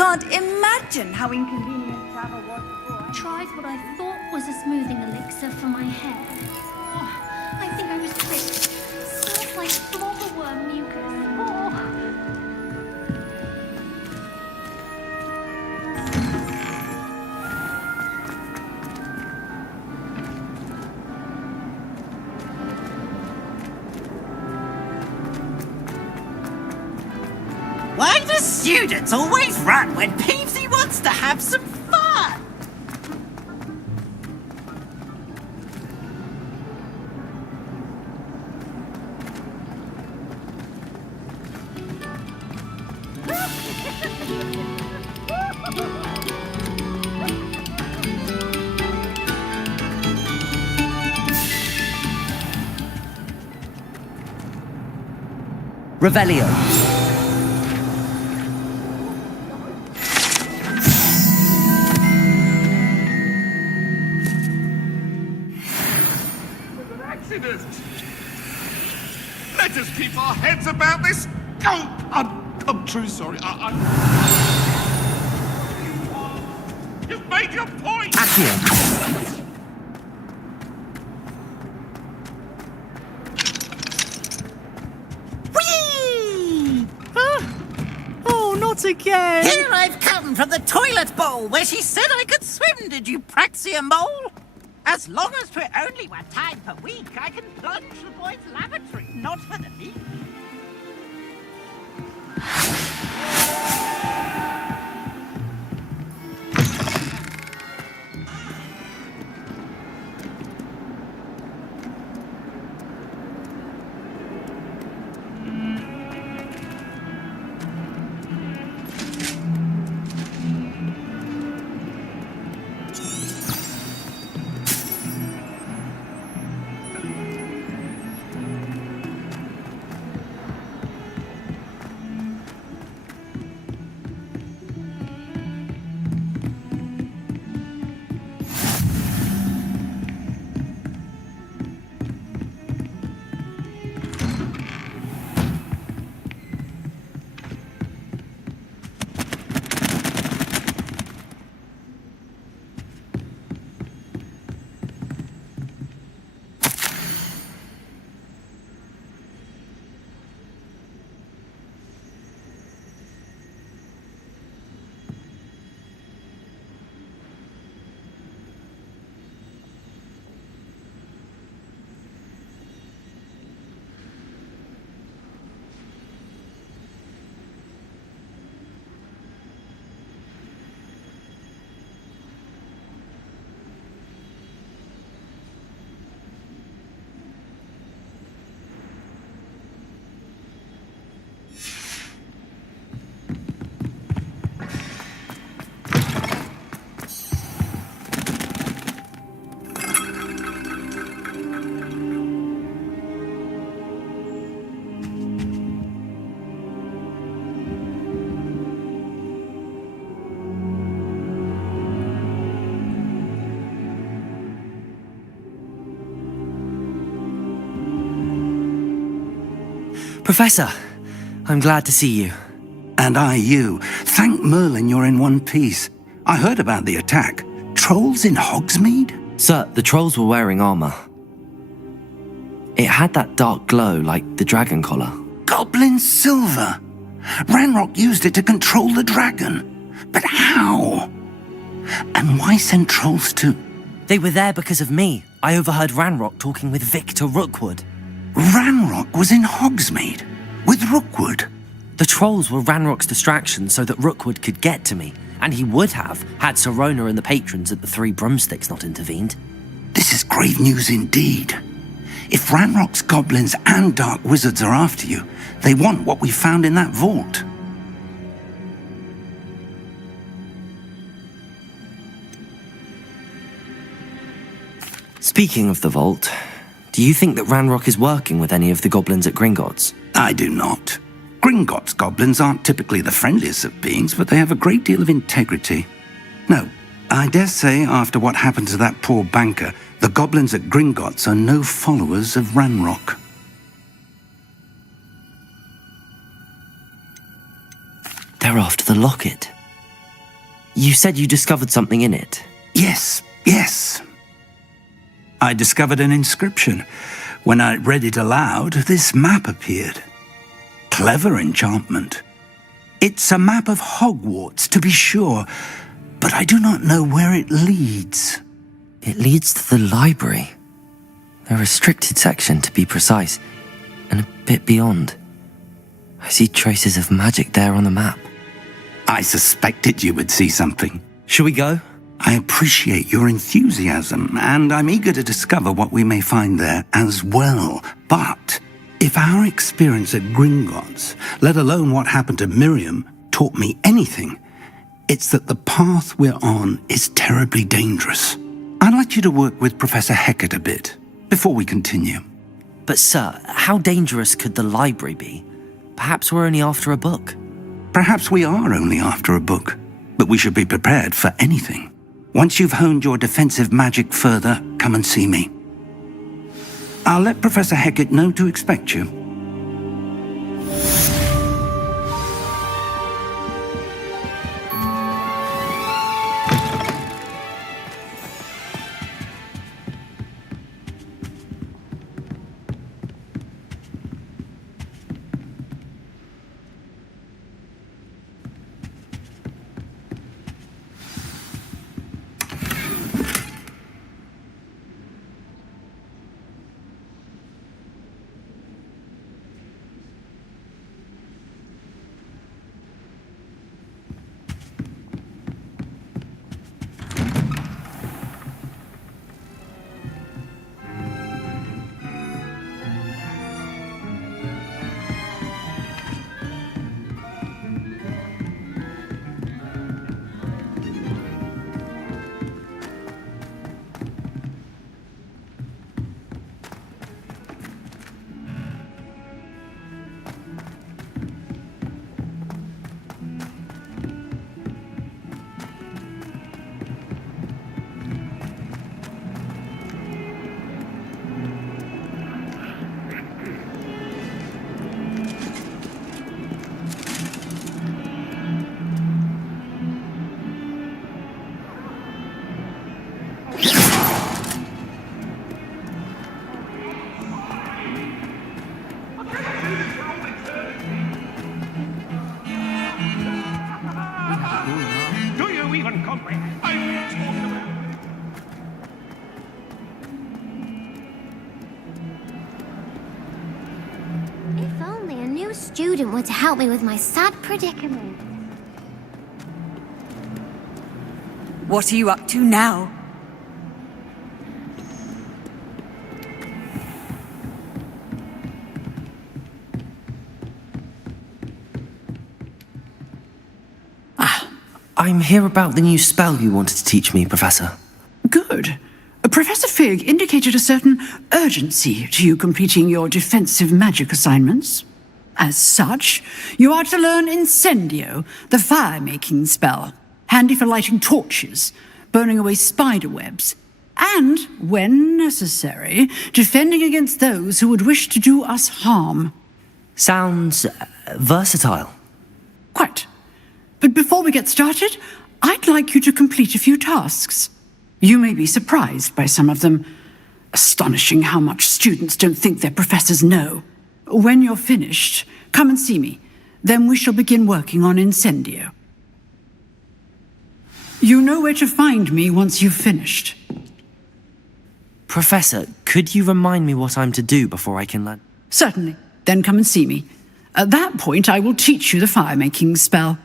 can't imagine how inconvenient travel was before. Tried what I thought was a smoothing elixir for my hair. Oh, I think I was tricked. Smells like flobberworm mucus. Oh. Why do students always run when Peavesy wants to have some fun? Revelio. Let us keep our heads about this. Oh, I'm truly sorry. You've made your point. Accio. Whee! Oh, not again! Here I've come from the toilet bowl where she said I could swim, did you praxia mole? As long as 'twere only 1 time per week, I can plunge the boys' lavatory, not for the meat. Professor, I'm glad to see you. And I you. Thank Merlin you're in one piece. I heard about the attack. Trolls in Hogsmeade? Sir, the trolls were wearing armor. It had that dark glow like the dragon collar. Goblin silver! Ranrock used it to control the dragon. But how? And why send trolls to... They were there because of me. I overheard Ranrock talking with Victor Rookwood. Ranrock was in Hogsmeade? With Rookwood? The trolls were Ranrock's distraction so that Rookwood could get to me, and he would have had Sirona and the patrons at the Three Broomsticks not intervened. This is grave news indeed. If Ranrock's goblins and dark wizards are after you, they want what we found in that vault. Speaking of the vault, do you think that Ranrock is working with any of the goblins at Gringotts? I do not. Gringotts goblins aren't typically the friendliest of beings, but they have a great deal of integrity. No, I dare say after what happened to that poor banker, the goblins at Gringotts are no followers of Ranrock. They're after the locket. You said you discovered something in it. Yes, yes. I discovered an inscription. When I read it aloud, this map appeared. Clever enchantment. It's a map of Hogwarts, to be sure, but I do not know where it leads. It leads to the library. The restricted section, to be precise, and a bit beyond. I see traces of magic there on the map. I suspected you would see something. Shall we go? I appreciate your enthusiasm, and I'm eager to discover what we may find there as well. But if our experience at Gringotts, let alone what happened to Miriam, taught me anything, it's that the path we're on is terribly dangerous. I'd like you to work with Professor Hecat a bit before we continue. But sir, how dangerous could the library be? Perhaps we're only after a book. Perhaps we are only after a book, but we should be prepared for anything. Once you've honed your defensive magic further, come and see me. I'll let Professor Hecat know to expect you. Do you even comprehend? I'm talking about... If only a new student were to help me with my sad predicament. What are you up to now? I'm here about the new spell you wanted to teach me, Professor. Good. Professor Fig indicated a certain urgency to you completing your defensive magic assignments. As such, you are to learn Incendio, the fire-making spell, handy for lighting torches, burning away spider webs, and, when necessary, defending against those who would wish to do us harm. Sounds versatile. Quite. But before we get started, I'd like you to complete a few tasks. You may be surprised by some of them. Astonishing how much students don't think their professors know. When you're finished, come and see me. Then we shall begin working on Incendio. You know where to find me once you've finished. Professor, could you remind me what I'm to do before I can learn? Certainly. Then come and see me. At that point, I will teach you the fire-making spell.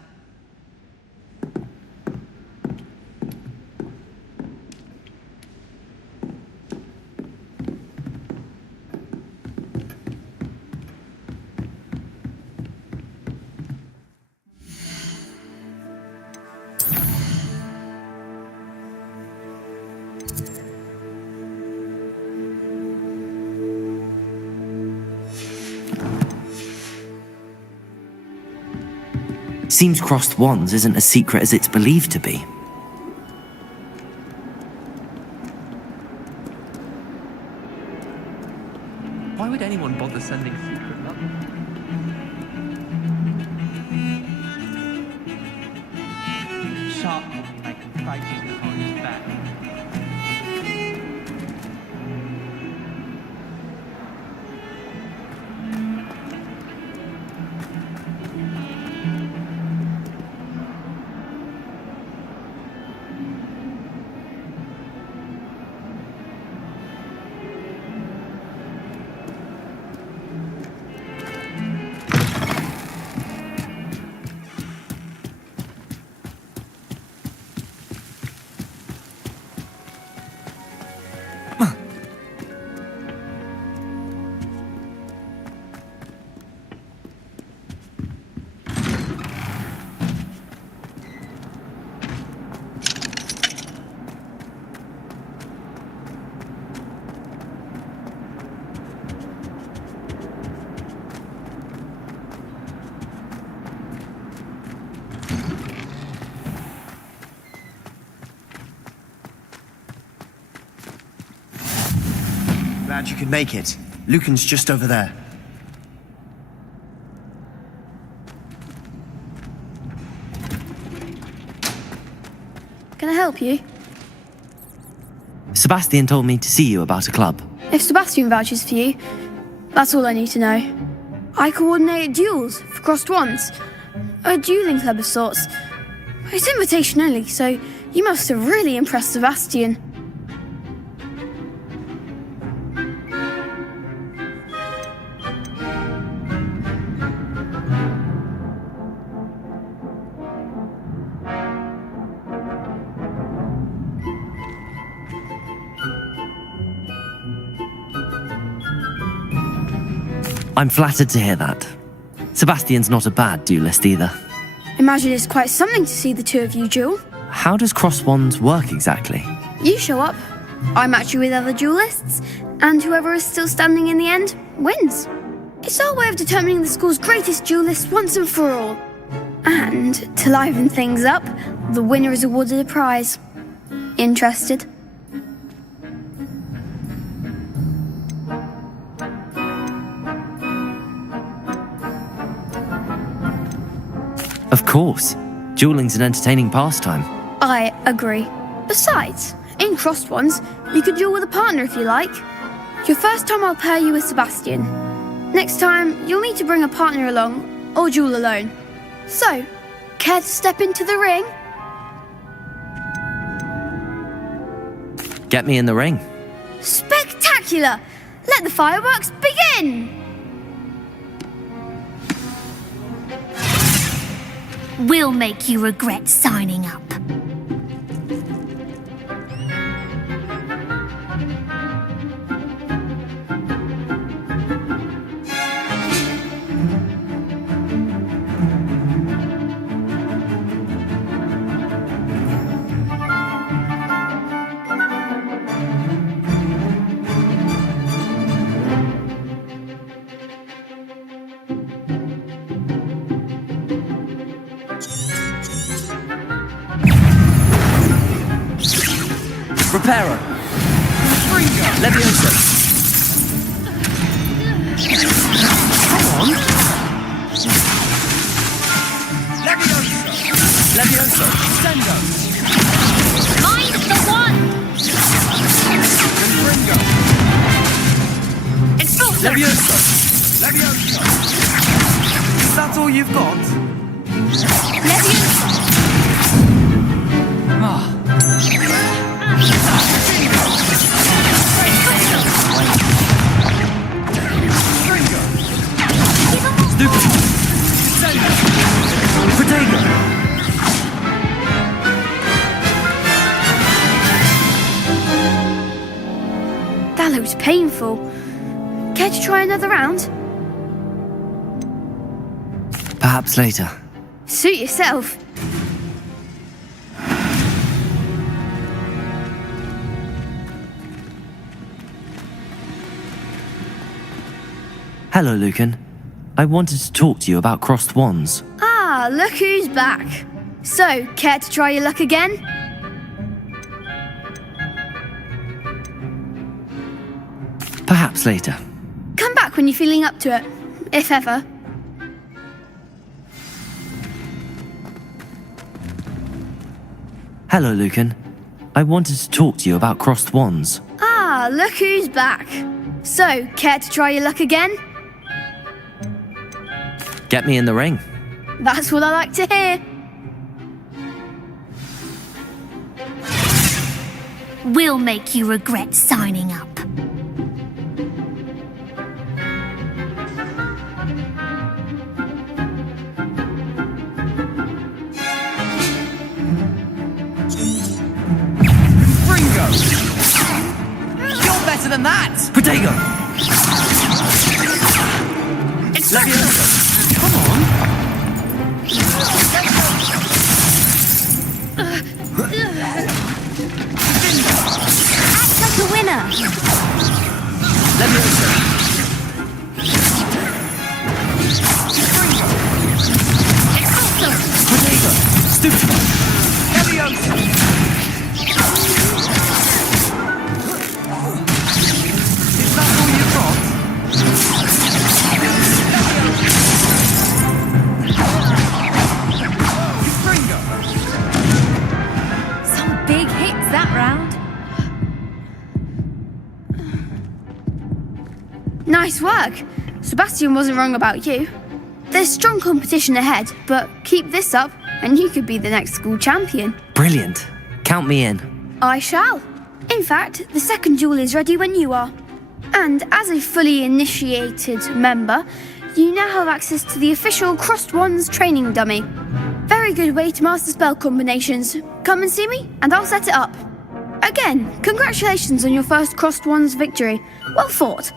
Seems crossed wands isn't as secret as it's believed to be. Why would anyone bother sending a secret letter? Sharp. on his back. Glad you could make it. Lucan's just over there. Can I help you? Sebastian told me to see you about a club. If Sebastian vouches for you, that's all I need to know. I coordinate duels for crossed wands. A dueling club of sorts. It's invitation only, so you must have really impressed Sebastian. I'm flattered to hear that. Sebastian's not a bad duelist either. Imagine it's quite something to see the two of you duel. How does cross wands work exactly? You show up, I match you with other duelists, and whoever is still standing in the end wins. It's our way of determining the school's greatest duelist once and for all. And to liven things up, the winner is awarded a prize. Interested? Of course. Dueling's an entertaining pastime. I agree. Besides, in crossed ones, you could duel with a partner if you like. Your first time I'll pair you with Sebastian. Next time, you'll need to bring a partner along, or duel alone. So, care to step into the ring? Get me in the ring. Spectacular! Let the fireworks begin! We'll make you regret signing up. Reparo. Levioso. Come on. Levioso. Sendo. Mind the one! Expulsor! Levioso! Is that all you've got? Leviosa! That looks painful. Care to try another round? Perhaps later. Suit yourself. Hello, Lucan. I wanted to talk to you about crossed wands. Ah, look who's back. So, care to try your luck again? Perhaps later. Come back when you're feeling up to it, if ever. Hello, Lucan. I wanted to talk to you about crossed wands. Ah, look who's back. So, care to try your luck again? Get me in the ring. That's what I like to hear. We'll make you regret signing up. Gringo! You're better than that! Protego! It's Leviosa! Come on! Act like a winner. Leviosa! Protego! Stupefy! Leviosa! Is that all you've got? Gringo! Some big hits that round. Nice work. Sebastian wasn't wrong about you. There's strong competition ahead, but keep this up and you could be the next school champion. Brilliant. Count me in. I shall. In fact, the second duel is ready when you are. And as a fully initiated member, you now have access to the official Crossed Wands training dummy. Very good way to master spell combinations. Come and see me, and I'll set it up. Again, congratulations on your first Crossed Wands victory. Well fought.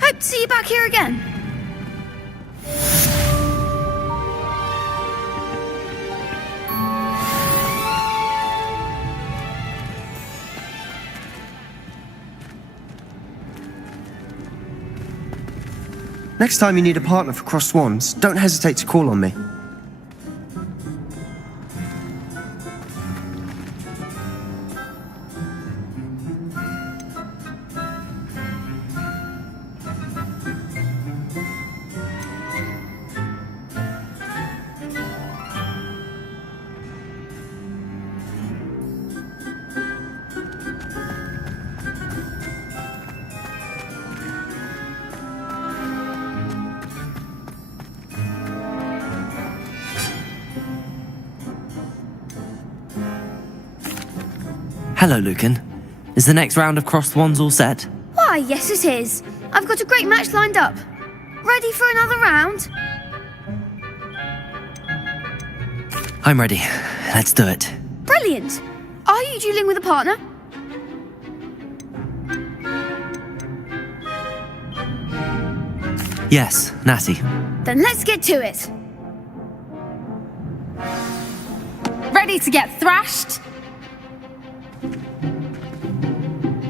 Hope to see you back here again. Next time you need a partner for crossed wands, don't hesitate to call on me. Hello, Lucan. Is the next round of crossed wands all set? Why, yes it is. I've got a great match lined up. Ready for another round? I'm ready. Let's do it. Brilliant. Are you dueling with a partner? Yes, Natty. Then let's get to it. Ready to get thrashed?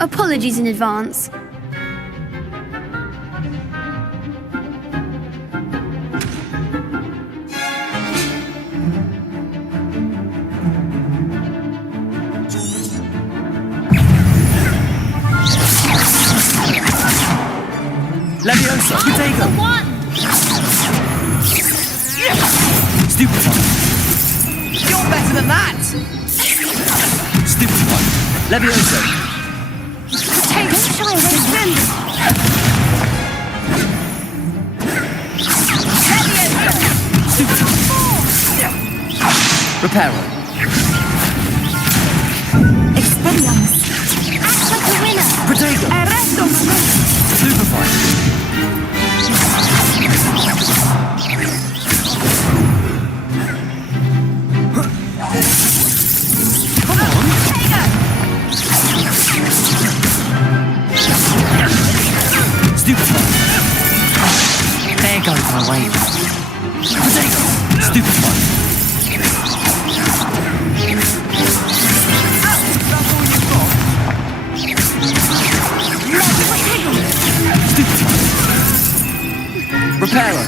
Apologies in advance. Leviosa! Protego! Stupefy! You're better than that! Stupefy! Leviosa! Reparo! Expelliarmus. Act like a winner. Protego! Arresto. Stupefy! Come on! Stupefy! There goes my way. Protego! Stupefy! Reparo!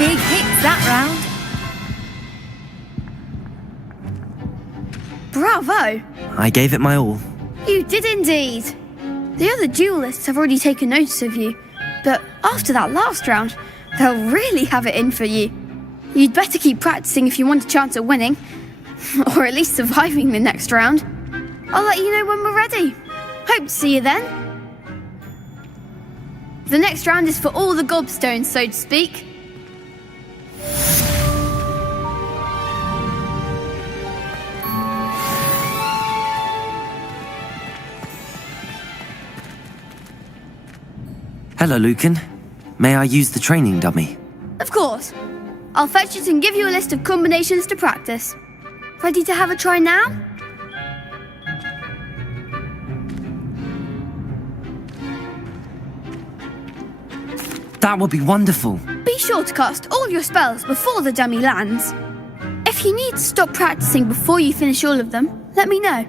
Big hits that round. Bravo! I gave it my all. You did indeed. The other duelists have already taken notice of you, but after that last round, they'll really have it in for you. You'd better keep practicing if you want a chance at winning, or at least surviving the next round. I'll let you know when we're ready. Hope to see you then. The next round is for all the gobstones, so to speak. Hello, Lucan. May I use the training dummy? Of course. I'll fetch it and give you a list of combinations to practice. Ready to have a try now? That would be wonderful. Be sure to cast all your spells before the dummy lands. If you need to stop practicing before you finish all of them, let me know.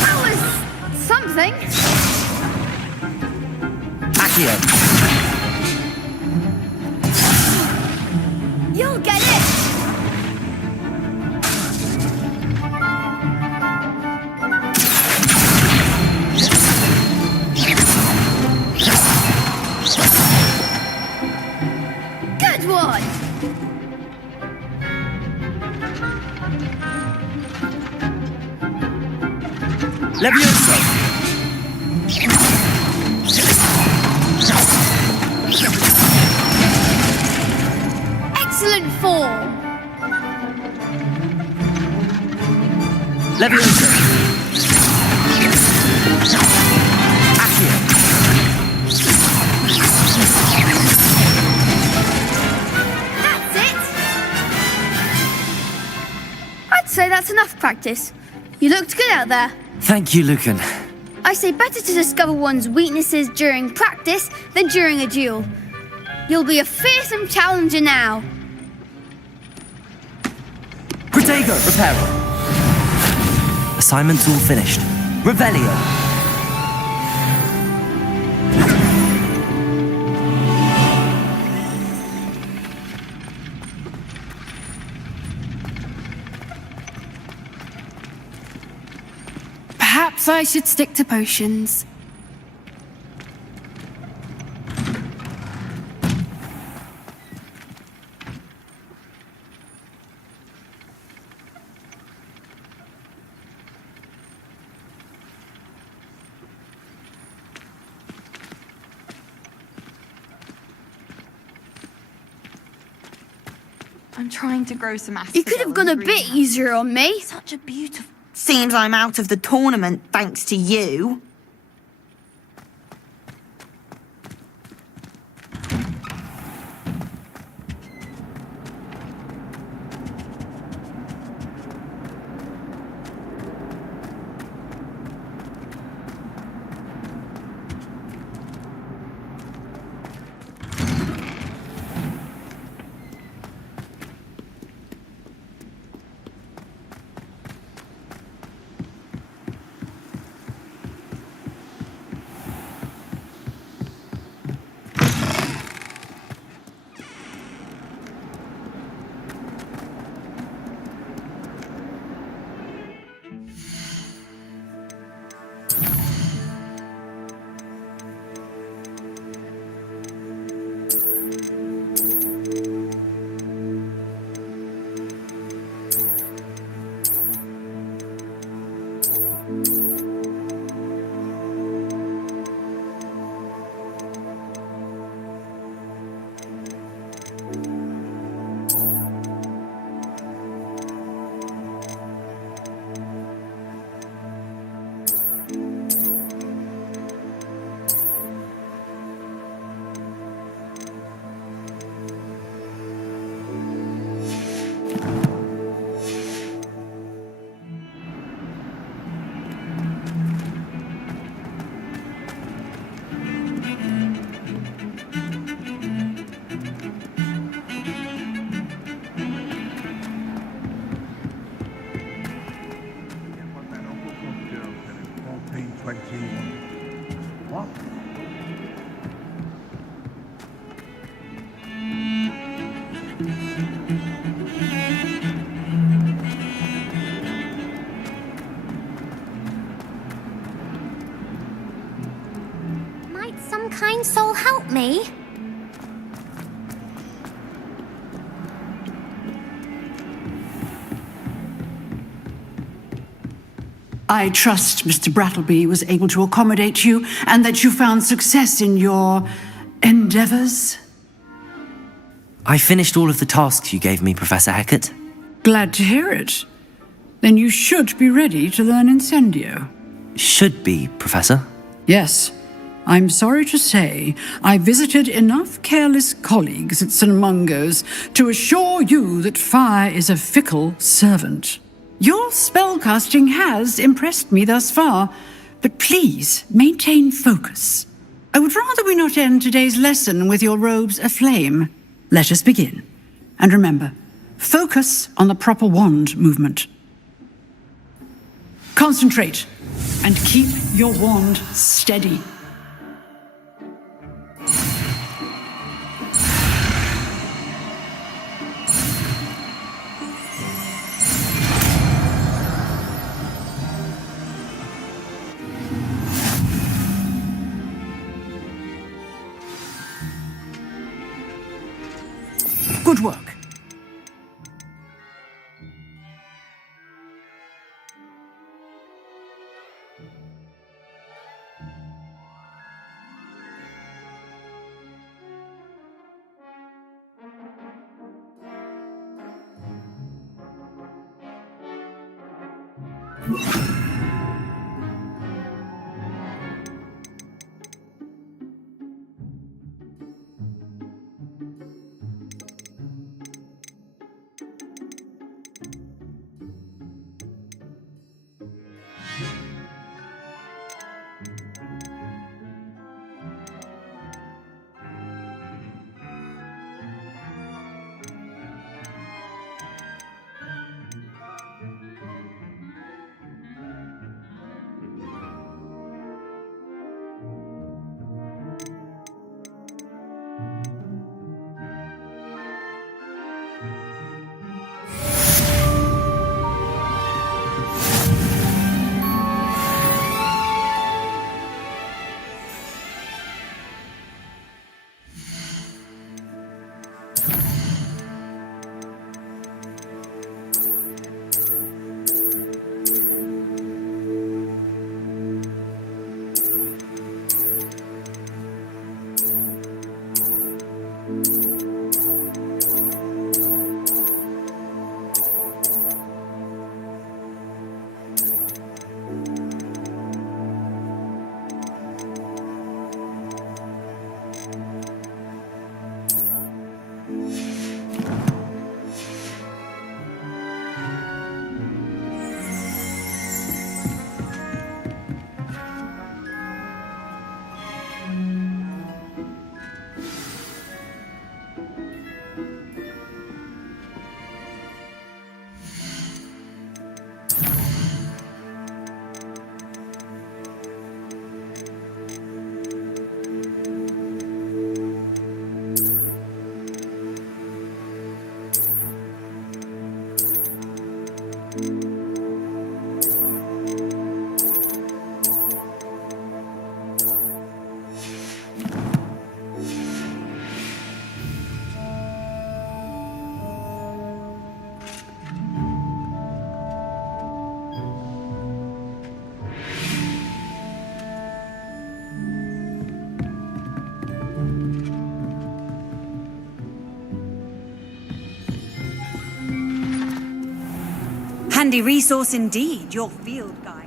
That was something. Accio. You'll get it. Good one. Levioso. Excellent form. Levioso. Accio. That's it. I'd say that's enough practice. You looked good out there. Thank you, Lucan. I say better to discover one's weaknesses during practice than during a duel. You'll be a fearsome challenger now. Protego, Reparo. Assignment's all finished. Revelio. Perhaps I should stick to potions. I'm trying to grow some asphodel. You could have gone a bit easier on me. Such a beautiful... Seems I'm out of the tournament thanks to you. What? Might some kind soul help me? I trust Mr. Brattleby was able to accommodate you and that you found success in your endeavors. I finished all of the tasks you gave me, Professor Hecat. Glad to hear it. Then you should be ready to learn Incendio. Should be, Professor. Yes. I'm sorry to say, I visited enough careless colleagues at St. Mungo's to assure you that fire is a fickle servant. Your spellcasting has impressed me thus far, but please maintain focus. I would rather we not end today's lesson with your robes aflame. Let us begin. And remember, focus on the proper wand movement. Concentrate and keep your wand steady. Good work. Handy resource indeed, your field guide.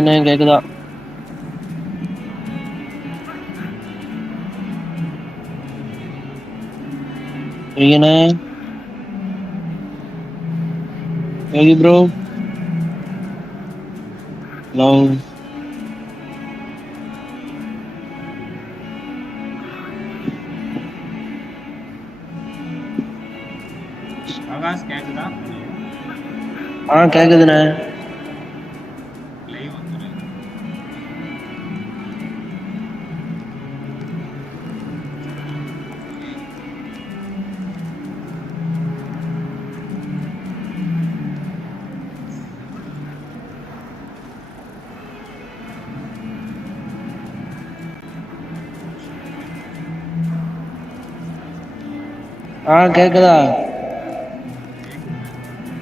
என்ன கேக்குதா? என்ன Yogi bro? Hello? Akash கேக்குதா? கேக்குதுண்ணே. Live வந்துரு. கேக்குதா?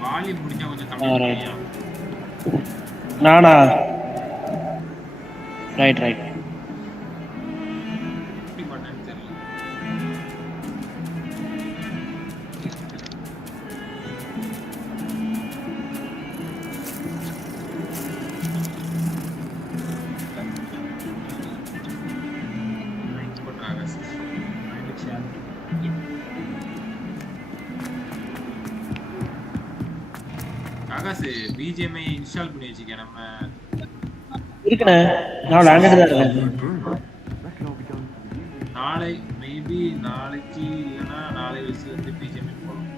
Volume முடிஞ்சா கொஞ்சம் கம்மி பண்ணியா? நானா? ரைட். எப்படி பண்ணேன்னு தெரியல. ஆகாஷ் பிஜிஎம் இன்ஸ்டால் பண்ணி வச்சுக்க. நம்ம இருக்குண்ணே. நான் விளையாண்டுட்டு தான் இருக்கேன். நாளை மேபி நாளைக்கு இல்லைன்னா நாளை வச்சு பிஜிஎம் போகலாம்.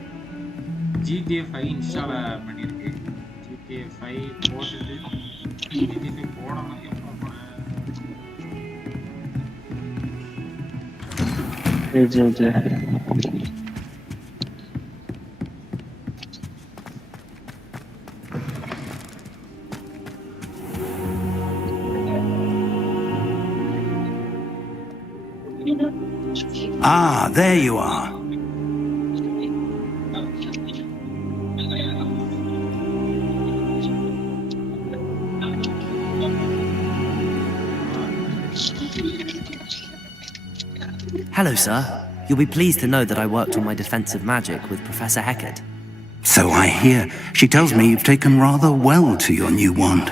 GTA 5 இன்ஸ்டால் பண்ணியிருக்கு. GTA 5 போட்டுட்டு GTA 5 போனோம். எப்போ போனேன்? சரி. Ah, there you are. Hello, sir. You'll be pleased to know that I worked on my defensive magic with Professor Heckard. So I hear. She tells me you've taken rather well to your new wand.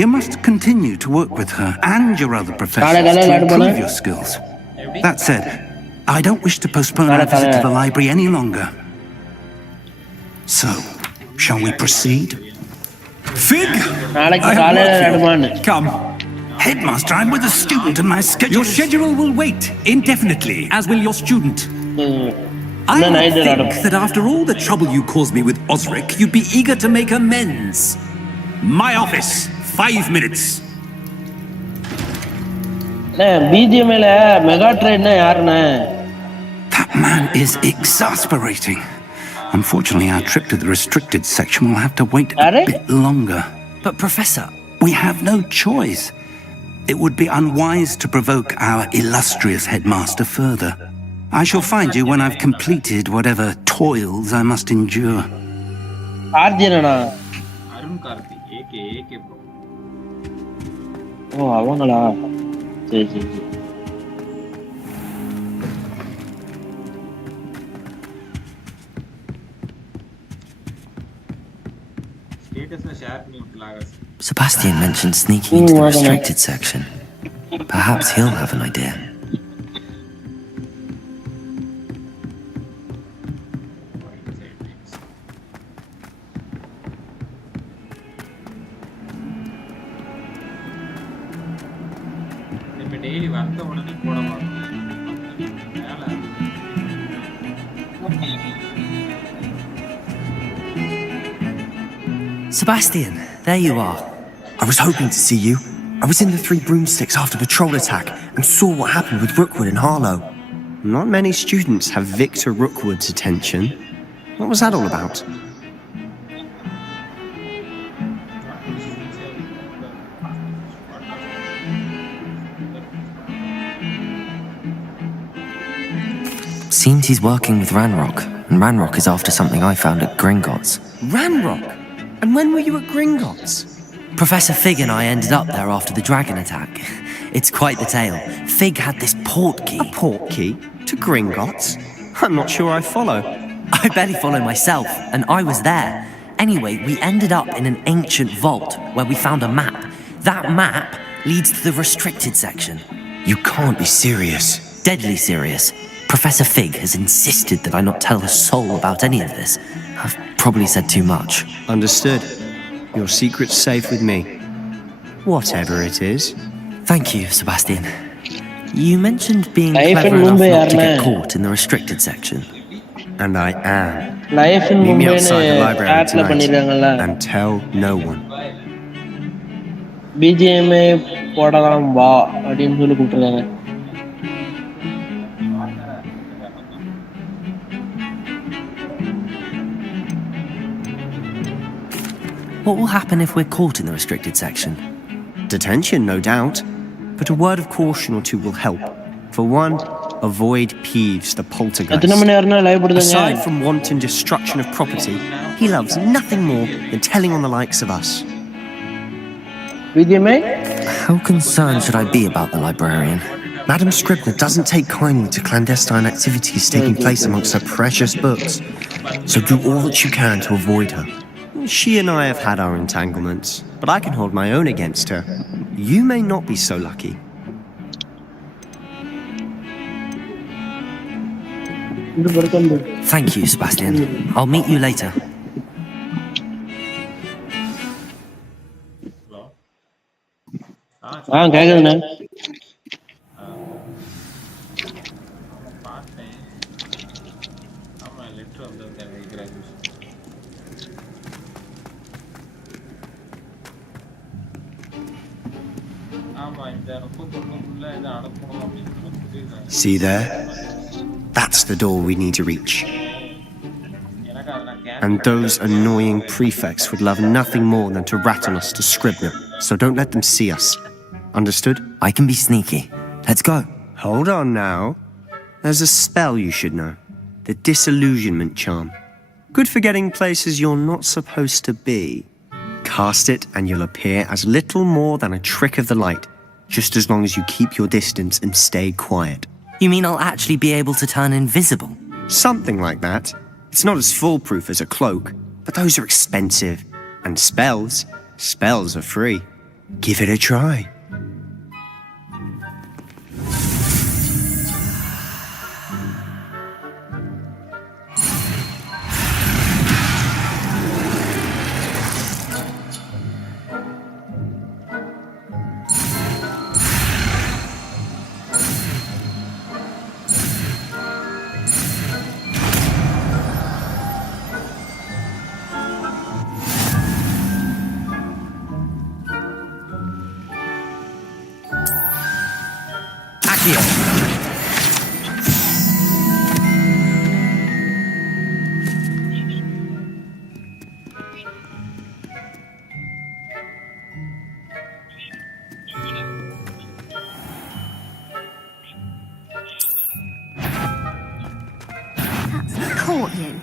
You must continue to work with her and your other professors to improve your skills. That said, I don't wish to postpone our visit to the library any longer. So, shall we proceed? Fig! Come. Headmaster, I'm with a student and my schedule... Your schedule will wait indefinitely, as will your student. I think that after all the trouble you caused me with Osric, you'd be eager to make amends. My office, 5 minutes. That man is exasperating. Unfortunately, our trip to the restricted section will have to wait a bit longer. But Professor... We have no choice. It would be unwise to provoke our illustrious headmaster further. I shall find you when I've completed whatever toils I must endure. Arun Karthi AK bro. ஓ அவங்களா? சரி. ஸ்டேட்டஸ்ல share பண்ணி விட்டுல Akash. Sebastian mentioned sneaking into the restricted section. Perhaps he'll have an idea. நம்ம daily வந்த உடனே போட மாட்டோம். Sebastian, there you are. I was hoping to see you. I was in the Three Broomsticks after the troll attack and saw what happened with Rookwood and Harlow. Not many students have Victor Rookwood's attention. What was that all about? Seems he's working with Ranrock, and Ranrock is after something I found at Gringotts. Ranrock? And when were you at Gringotts? Professor Fig and I ended up there after the dragon attack. It's quite the tale. Fig had this port key. A port key? To Gringotts? I'm not sure I follow. I barely follow myself, and I was there. Anyway, we ended up in an ancient vault where we found a map. That map leads to the restricted section. You can't be serious. Deadly serious. Professor Fig has insisted that I not tell a soul about any of this. I've probably said too much. Understood. Your secret's safe with me. Whatever it is. Thank you, Sebastian. You mentioned being Life clever in enough Mumbai, not to get Arna. caught in the restricted section. And I am. Life in Meet me Mumbai outside the library ஆட்ல tonight. பண்ணிருக்காங்கல்ல And tell no one. BGMI போடலாம் வா அப்படின்னு சொல்லி கூப்பிட்டுருக்காங்க. What will happen if we're caught in the restricted section? Detention, no doubt. But a word of caution or two will help. For one, avoid Peeves, the poltergeist. எத்தனை மணி நேரம்னா live போடுதாங்க? Aside from wanton destruction of property, he loves nothing more than telling on the likes of us. BGMI How concerned should I be about the librarian? Madam Scribner doesn't take kindly to clandestine activities taking place amongst her precious books. So do all that you can to avoid her. She and I have had our entanglements, but I can hold my own against her. You may not be so lucky. Thank you, Sebastian. I'll meet you later. கேக்குதுண்ணே. பார்த்தேன். ஆமா letter வந்திருக்காரு graduation. ஆமா இந்த 31க்குள்ள இதை அனுப்பணும் அப்படின்னு சொல்லியிருக்காங்க. See there? That's the door we need to reach. எனக்கு அதை நான் And those annoying prefects would love nothing more than to rat on us to Scribner, so don't let them see us. Understood? I can be sneaky. Let's go. Hold on now. There's a spell you should know. The disillusionment charm. Good for getting places you're not supposed to be. Cast it and you'll appear as little more than a trick of the light, just as long as you keep your distance and stay quiet. You mean I'll actually be able to turn invisible? Something like that. It's not as foolproof as a cloak, but those are expensive. And spells are free. Give it a try. That's caught you.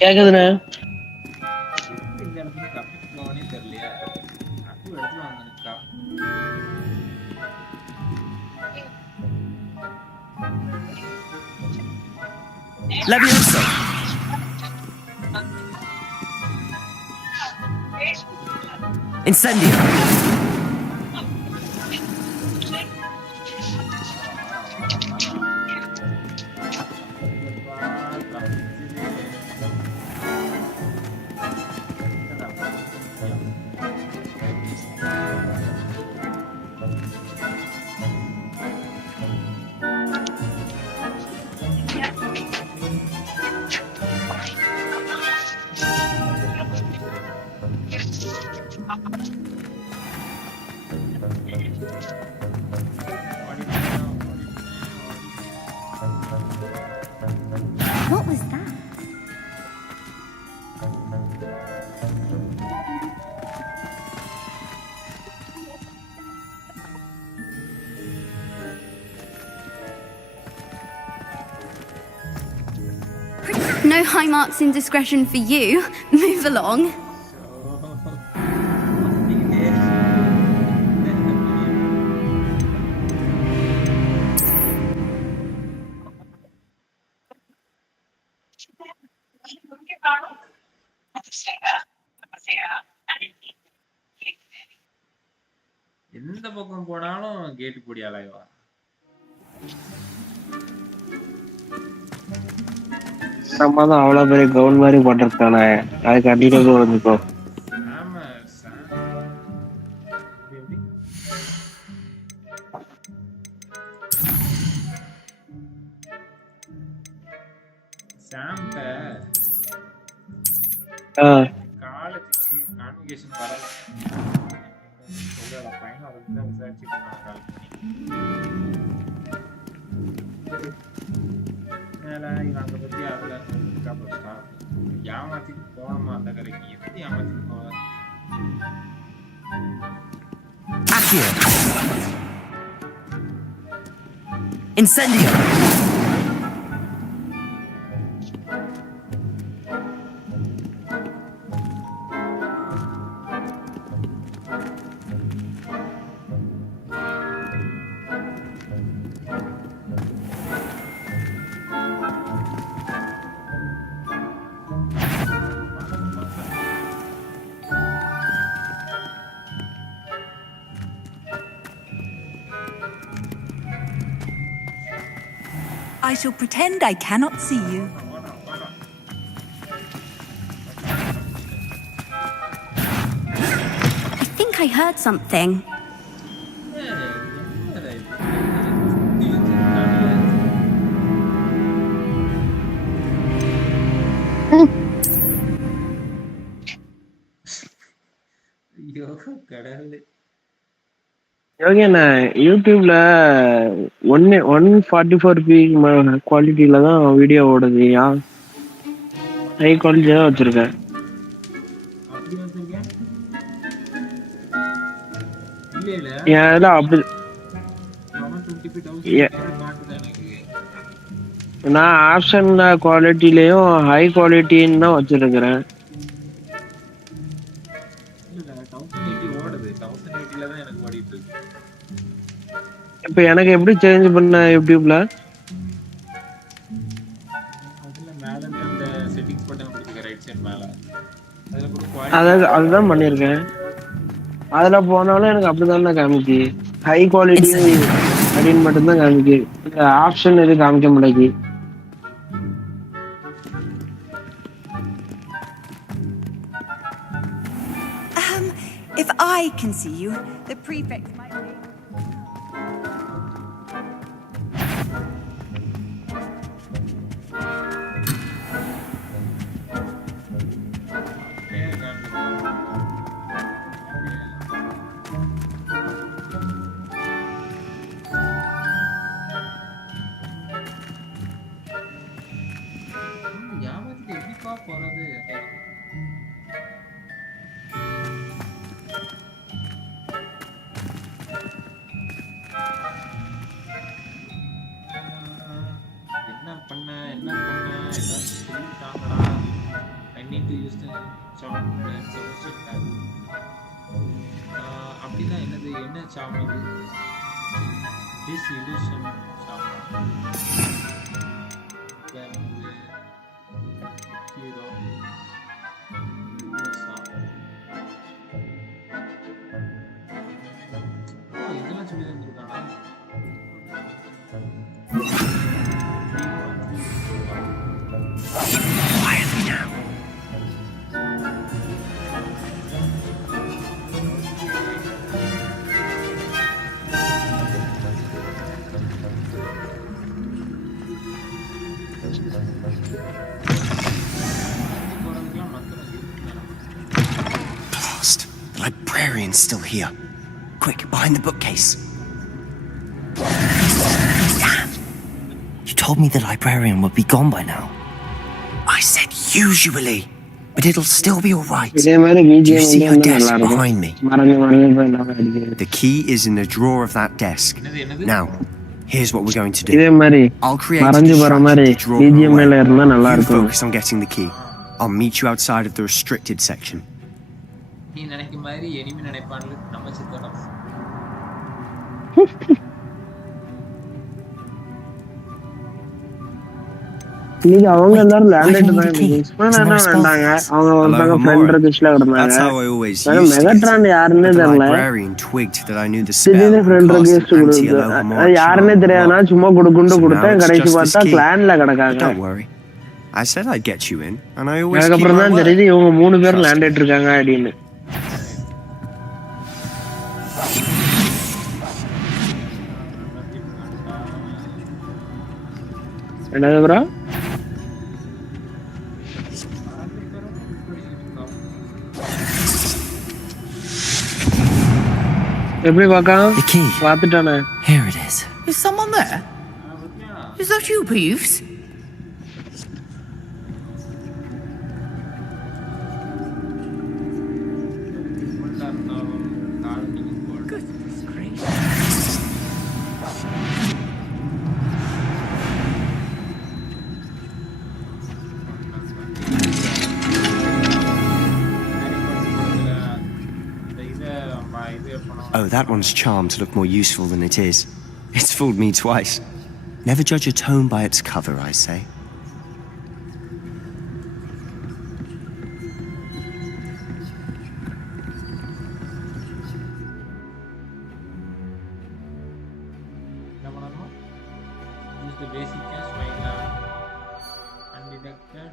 கேக்குதுண்ணே. எப்படி இந்த இடத்துல தப்பிச்சு போவானே தெரியலையா? அது இடத்துல வந்து நிற்கா. Levioso! Incendio! What was that? No high marks in discretion for you. Move along. எந்த பக்கம் போனாலும் கேட்டு போடி அலைவா. நம்ம தான் அவ்வளவு பெரிய கவுன் மாதிரி போட்டிருக்கானே, அது கண்டிப்பா வந்துக்கோ. ஆமா எப்படி சாம்ட காலேஜ் கான்வகேஷன் வர சொல்ற பையன் அவருக்கு தான் விசாரிச்சு பண்ணாங்க. இவன் அதை பத்தி அதுல காப்பாற்றா ஏமாத்திட்டு போனோமா அந்த கடைக்கு எப்படி ஏமாத்திட்டு போவேன். Incendio! I shall pretend I cannot see you. I think I heard something. ஐயோ கடவுளே. யோகேண்ணா, யூடியூப்ல 144p குவாலிட்டியில தான் வீடியோ ஓடுது. ஹை குவாலிட்டி தான் வச்சிருக்கேன். அப்படி வச்சிருக்கேன் இல்ல இல்ல ஏன் அப்படி 720p காட்டுது எனக்கு. நான் ஆப்ஷன் குவாலிட்டிலையும் ஹை குவாலிட்டின்னு தான் வச்சிருக்கிறேன். இல்ல 1080 ஓடுது. 1080ல தான் எனக்கு ஓடிட்டு இருக்கு. இப்ப எனக்கு எப்படி சேஞ்ச் பண்ண யூடியூப்ல? அதுல மேல இருக்க அந்த செட்டிங்ஸ் பட்டன் கொடுத்துக்க ரைட் சைடு மேல. அதுல கூட அதுதான் பண்ணிருக்கேன். அதுல போனாலும் எனக்கு அப்படிதான் காமிக்கு. ஹை குவாலிட்டி அப்படின்னு மட்டும்தான் காமிக்கு. ஆப்ஷன் எதுவும் காமிக்க முடியாது. If I can see you, the prefect might be... யாமத்துக்கு எப்படிப்பா போறது? I need to use the charm that's அப்படின்னா என்னது என்ன சாம் இது this illusion charm வேற வந்து ஹீரோ இதெல்லாம் சொல்லி தந்துருக்கானா Quietly now. Blast! The librarian's still here. Quick, behind the bookcase. Damn! You told me the librarian would be gone by now. I said usually, but it'll still be alright. இதே மாதிரி Do BGM you see her வந்து desk நல்லா இருக்கும். behind me? மறைஞ்சு போய் எல்லாம் அடிக்கிறது. The key is in the drawer of that desk. Now, here's what we're going to do. இதே மாதிரி I'll create a மறைஞ்சு போற distraction மாதிரி to draw her BGM away. ல இருந்தா நல்லா You இருக்கும். focus on getting the key. I'll meet you outside of the restricted section. நீ நினைக்க மாதிரி எனிமி நினைப்பான்ல நம்ம சித்தனம் இன்னைக்கு அவங்க எல்லாரும் லேண்டட் தான் என்ன வந்தாங்க அவங்க ஒருத்தங்க ஃப்ரெண்ட் ரிக்வெஸ்ட்ல That's இருந்தாங்க how I always ஆனா used to get Megatron it. யாருன்னே But the தெரியல librarian twigged that I knew the spell திடீர்னு and friend cast request an கொடுத்து anti-Alohomora அது யாருன்னே charm. தெரியாதுனா சும்மா குடுக்குண்டு So now கொடுத்தேன் it's கடைசி just this பார்த்தா key. கிளான்ல But கிடக்காங்க don't worry. I said I'd get you in, and I always keep அதுக்கப்புறம் my தான் word. தெரியுது இவங்க 3 பேர் லேண்டட் இருக்காங்க அப்படின்னு என்னது ப்ரோ எப்படி பார்க்கலாம் The key. பார்த்துட்டானே Here it is. Is someone there? Is that you, Peeves? Goodness gracious. Oh, that one's charmed to look more useful than it is. It's fooled me twice. Never judge a tome by its cover, I say. Use the basic cache while undetected.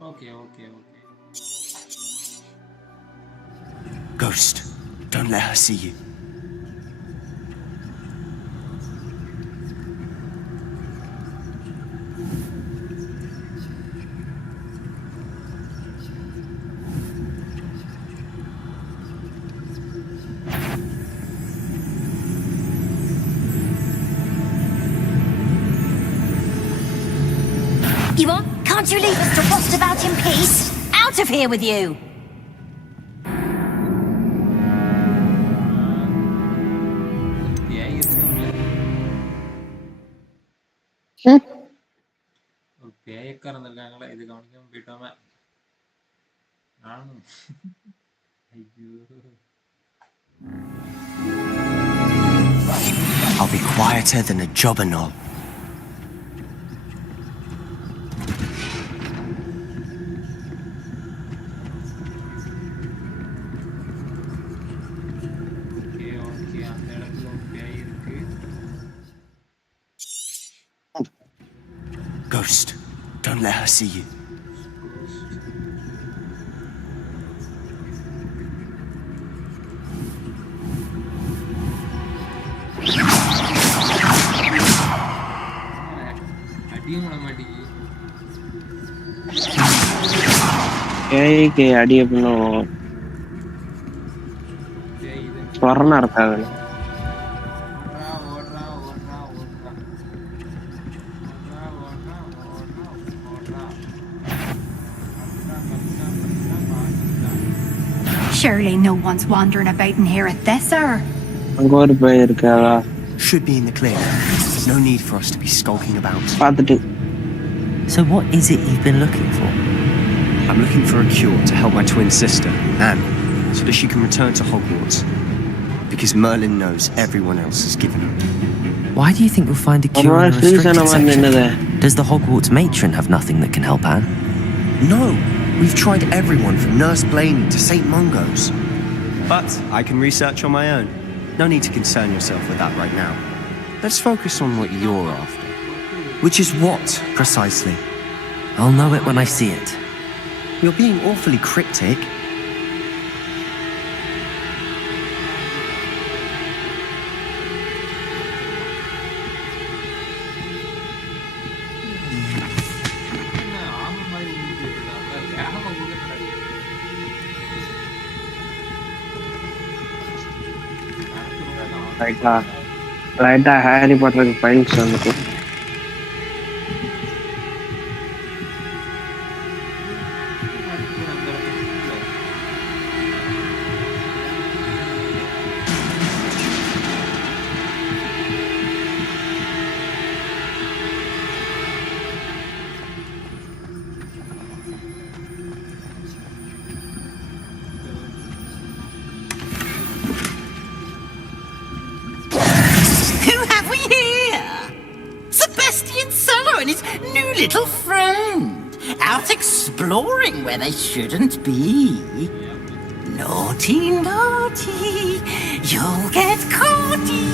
Okay. Ghost, don't let her see you. Yvonne, can't you leave us to rust about in peace? Out of here with you! பேயக்கா இருந்திருக்காங்களா இது கவனிக்காம போயிட்டோமே நானும் ஐயோ I'll be quieter than a jobberknoll. Okay அந்த இடத்துல ஒரு பேய் இருக்கு Ghost, don't let her see you. அடியும் விட மாட்டேங்குது ஏய்க்கு அடி பண்ணும் பேய் இது சொரணம் இருக்காது Surely no one's wandering about in here at this hour. அங்க ஒரு பேய் இருக்காதா? Should be in the clear. There's no need for us to be skulking about. பார்த்துட்டு So what is it you've been looking for? I'm looking for a cure to help my twin sister, Anne, so that she can return to Hogwarts. Because Merlin knows everyone else has given up. Why do you think you'll find a cure in a restricted section? Does the Hogwarts matron have nothing that can help Anne? No, we've tried everyone from Nurse Blaney to St. Mungo's. But I can research on my own. No need to concern yourself with that right now. Let's focus on what you're after. Which is what, precisely? I'll know it when I see it. You're being awfully cryptic. லைட்டா Harry பாட்டருக்கு files வந்துட்டு Little friend, out exploring where they shouldn't be. Naughty, naughty, you'll get caughty.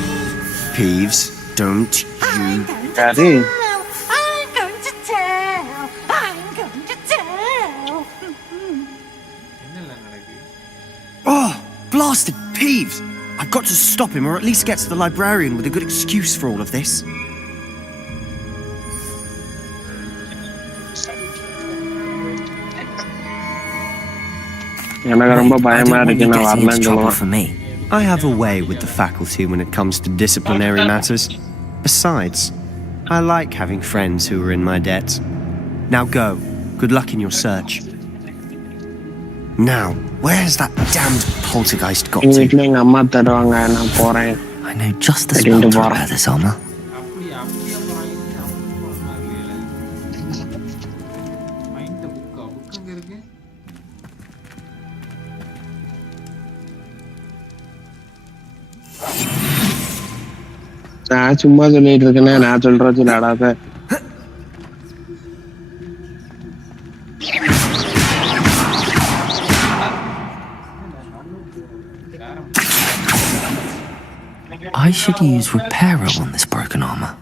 Peeves, don't you... I'm going to tell, I'm going to tell, I'm going to tell. Oh, blasted Peeves! I've got to stop him, or at least get to the librarian with a good excuse for all of this. எனக்கு ரொம்ப பயமா இருக்கு நான் வரலன்னு trouble சொல்லுவேன். for me. I have a way with the faculty when it comes to disciplinary matters. Besides, I like having friends who are in my debt. Now go. Good luck in your search. Now, where's that damned poltergeist got எங்க to? வீட்டுல எங்க அம்மா தருவாங்க நான் போறேன். I know just the spell to repair this armor. நான் சும்மா சொல்லிட்டு இருக்கேனே நான் சொல்றது நடாத. I should use repairer on this broken armor.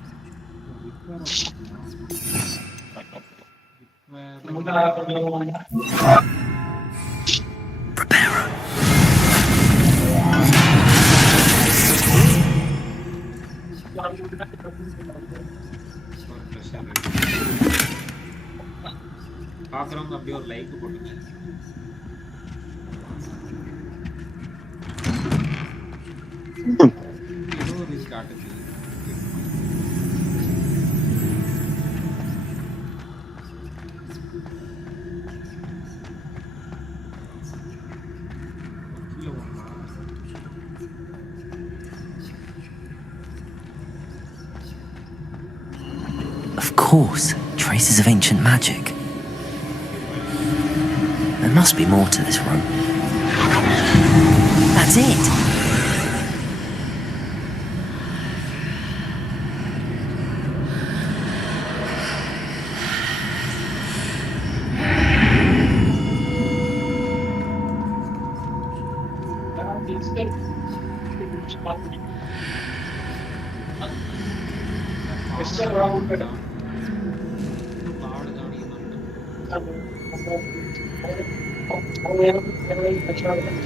Repairer. பாக்குறவங்க அப்படியே ஒரு லைக் போட்டுங்க. ஏதோ ஒரு இது காட்டுது. Of course, traces of ancient magic. There must be more to this room. That's it!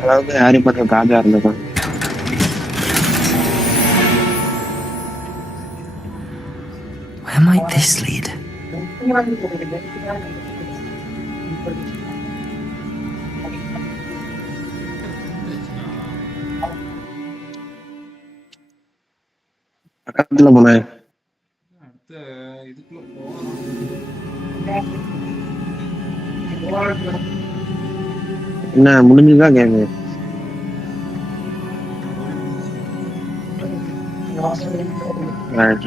அதாவது ஹாரி பாட்டர் ராஜா இருந்ததான். Where might this lead? பக்கத்துல போனேன். அடுத்த இதுக்குள்ள என்ன முடிஞ்சுதான் கேங்க. ரைட்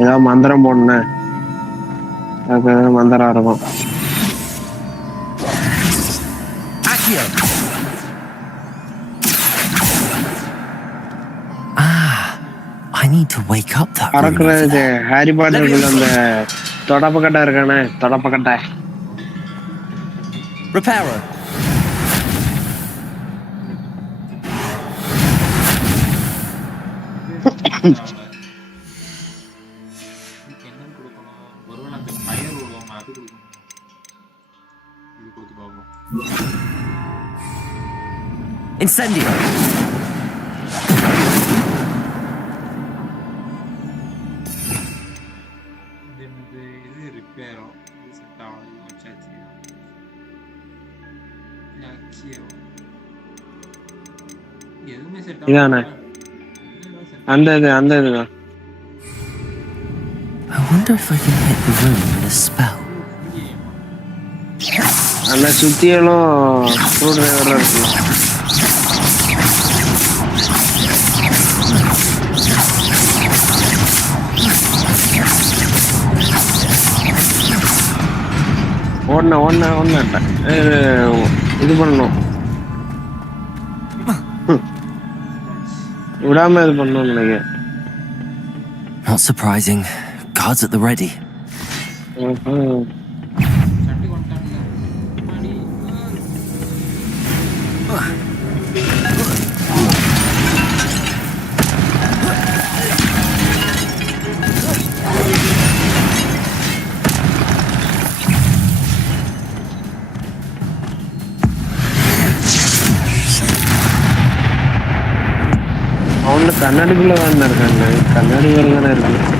ஏதாவது மந்திரம் போடணும், அதுக்கு ஏதாவது மந்திரம் இருக்கும். I need to wake up that பறக்குறது ஹாரி பாட்டருக்குள்ள அந்த தொடப்பக்கட்டை இருக்கானே, தொடப்பக்கட்டை. Repairer. Incendio. இதானே அந்த இதுதான். I wonder if I can hit the room with a spell. அந்த சுத்தியலும் ஸ்க்ரூ டிரைவர் இருக்கு. ஒன்னு இது பண்ணணும், விடாம இது பண்ணணும் நினைக்கிறேன். Not surprising. Guards at the ready. அவன்ல கண்ணாடிக்குள்ள தான் இருக்காங்க, கண்ணாடி வேற தானே இருக்கு.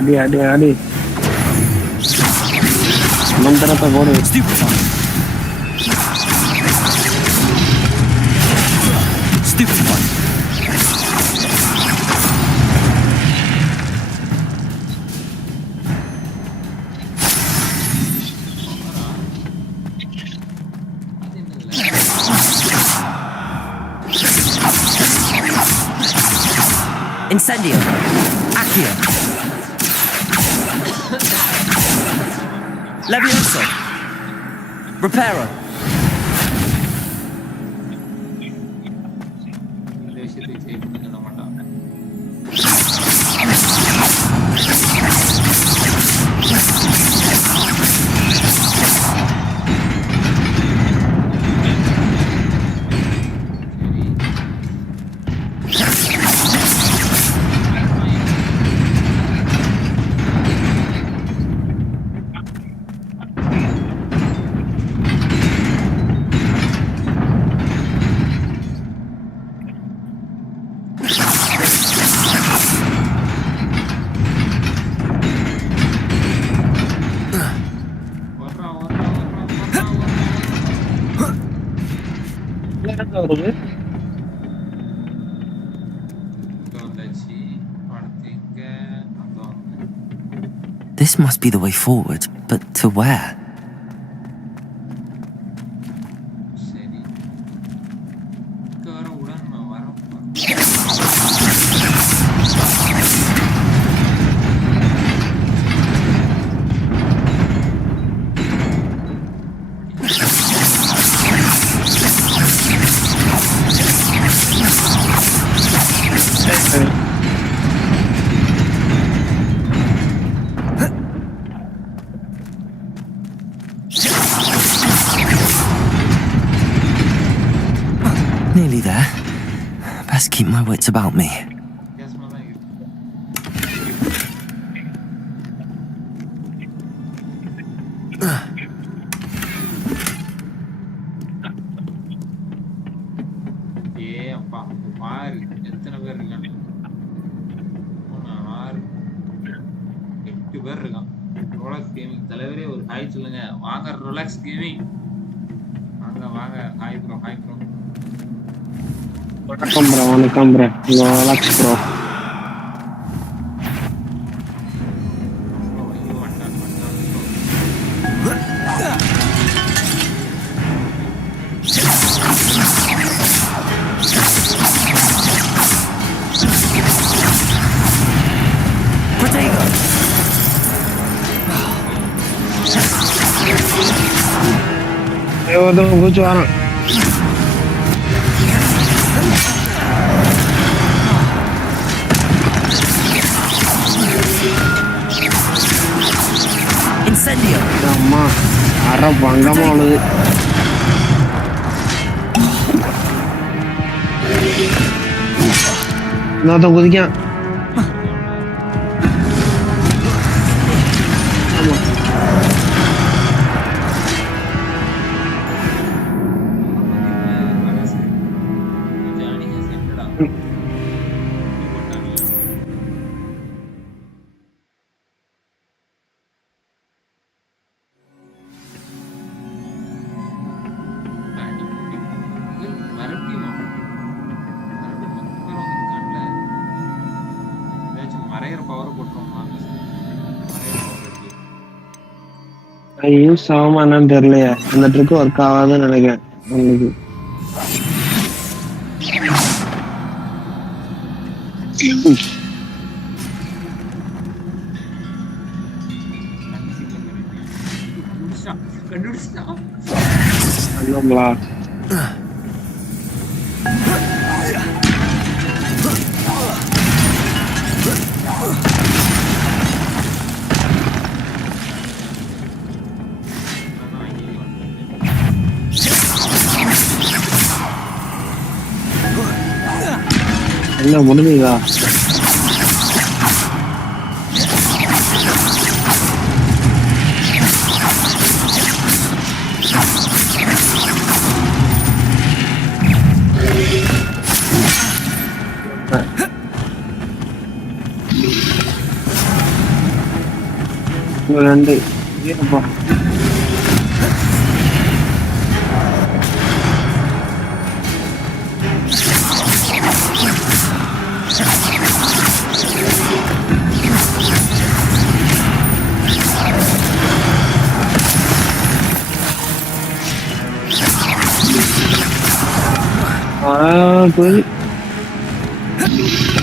அடி அடி அடி மந்திரத்தை போடு. Incendio. Accio. Levioso. Repairer. This must be the way forward, but to where? Nearly there. Best keep my wits about me. 8 பேர் இருக்கான். ரோலக்ஸ் கேமிங் தலைவரே ஒரு ஹாய் சொல்லுங்க. வாங்க ரோலக்ஸ் கேமிங். வாங்க ஹாய் ப்ரோ. வணக்கம் ப்ரோ. Rolex bro. குச்சி வரான். அம்மா அற பங்கமா உள்ளது. இன்னொருத்த குதிக்கான். யூஸ் ஆகுமா என்னன்னு தெரியலையே. அந்த ட்ரிக் ஒர்க் ஆகாதுன்னு நினைக்கிறேன் உங்களுக்கு. என்ன முடிஞ்சுதா? ரெண்டு ஏப்பா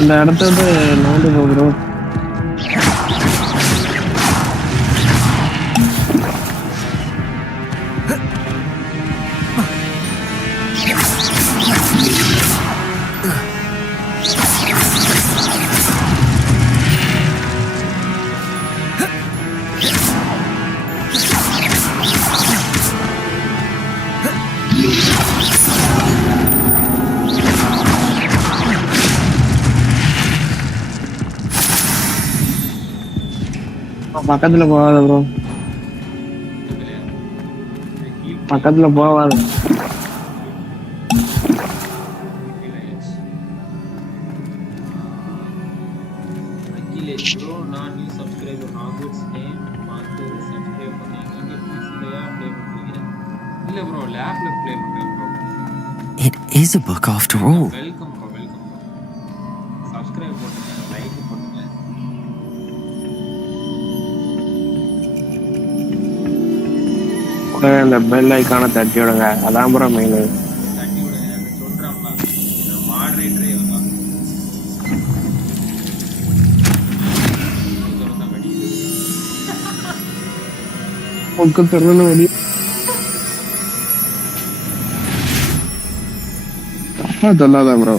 இந்த இடத்த விட்டு நோண்டு போகிறோம். பக்கத்துல போகாத ப்ரோ, பக்கத்துல போகாத. ப்ரோ நான் நியூ சப்ஸ்கிரைபர் ஹாக்வர்ட்ஸ் நேம் பார்த்து சப்ஸ்கிரைப் பண்ணீங்க. ப்ளீஸ் ப்ளே பண்ணுவீங்க. இல்ல ப்ரோ லேப்ல ப்ளே பண்றேன் bro. It is a book after all. Welcome bro, welcome bro. Subscribe பண்ணுங்க, லைக் பண்ணுங்க. அந்த பெல் ஐகானை தட்டி விடுங்க, அதான் ப்ரோ மெயின். தட்டி விடுங்க சொல்றேன்ப்பா. மாடரேட்டரே இவங்க. புக்கு திறந்து வெளியே சொல்லாத ப்ரோ.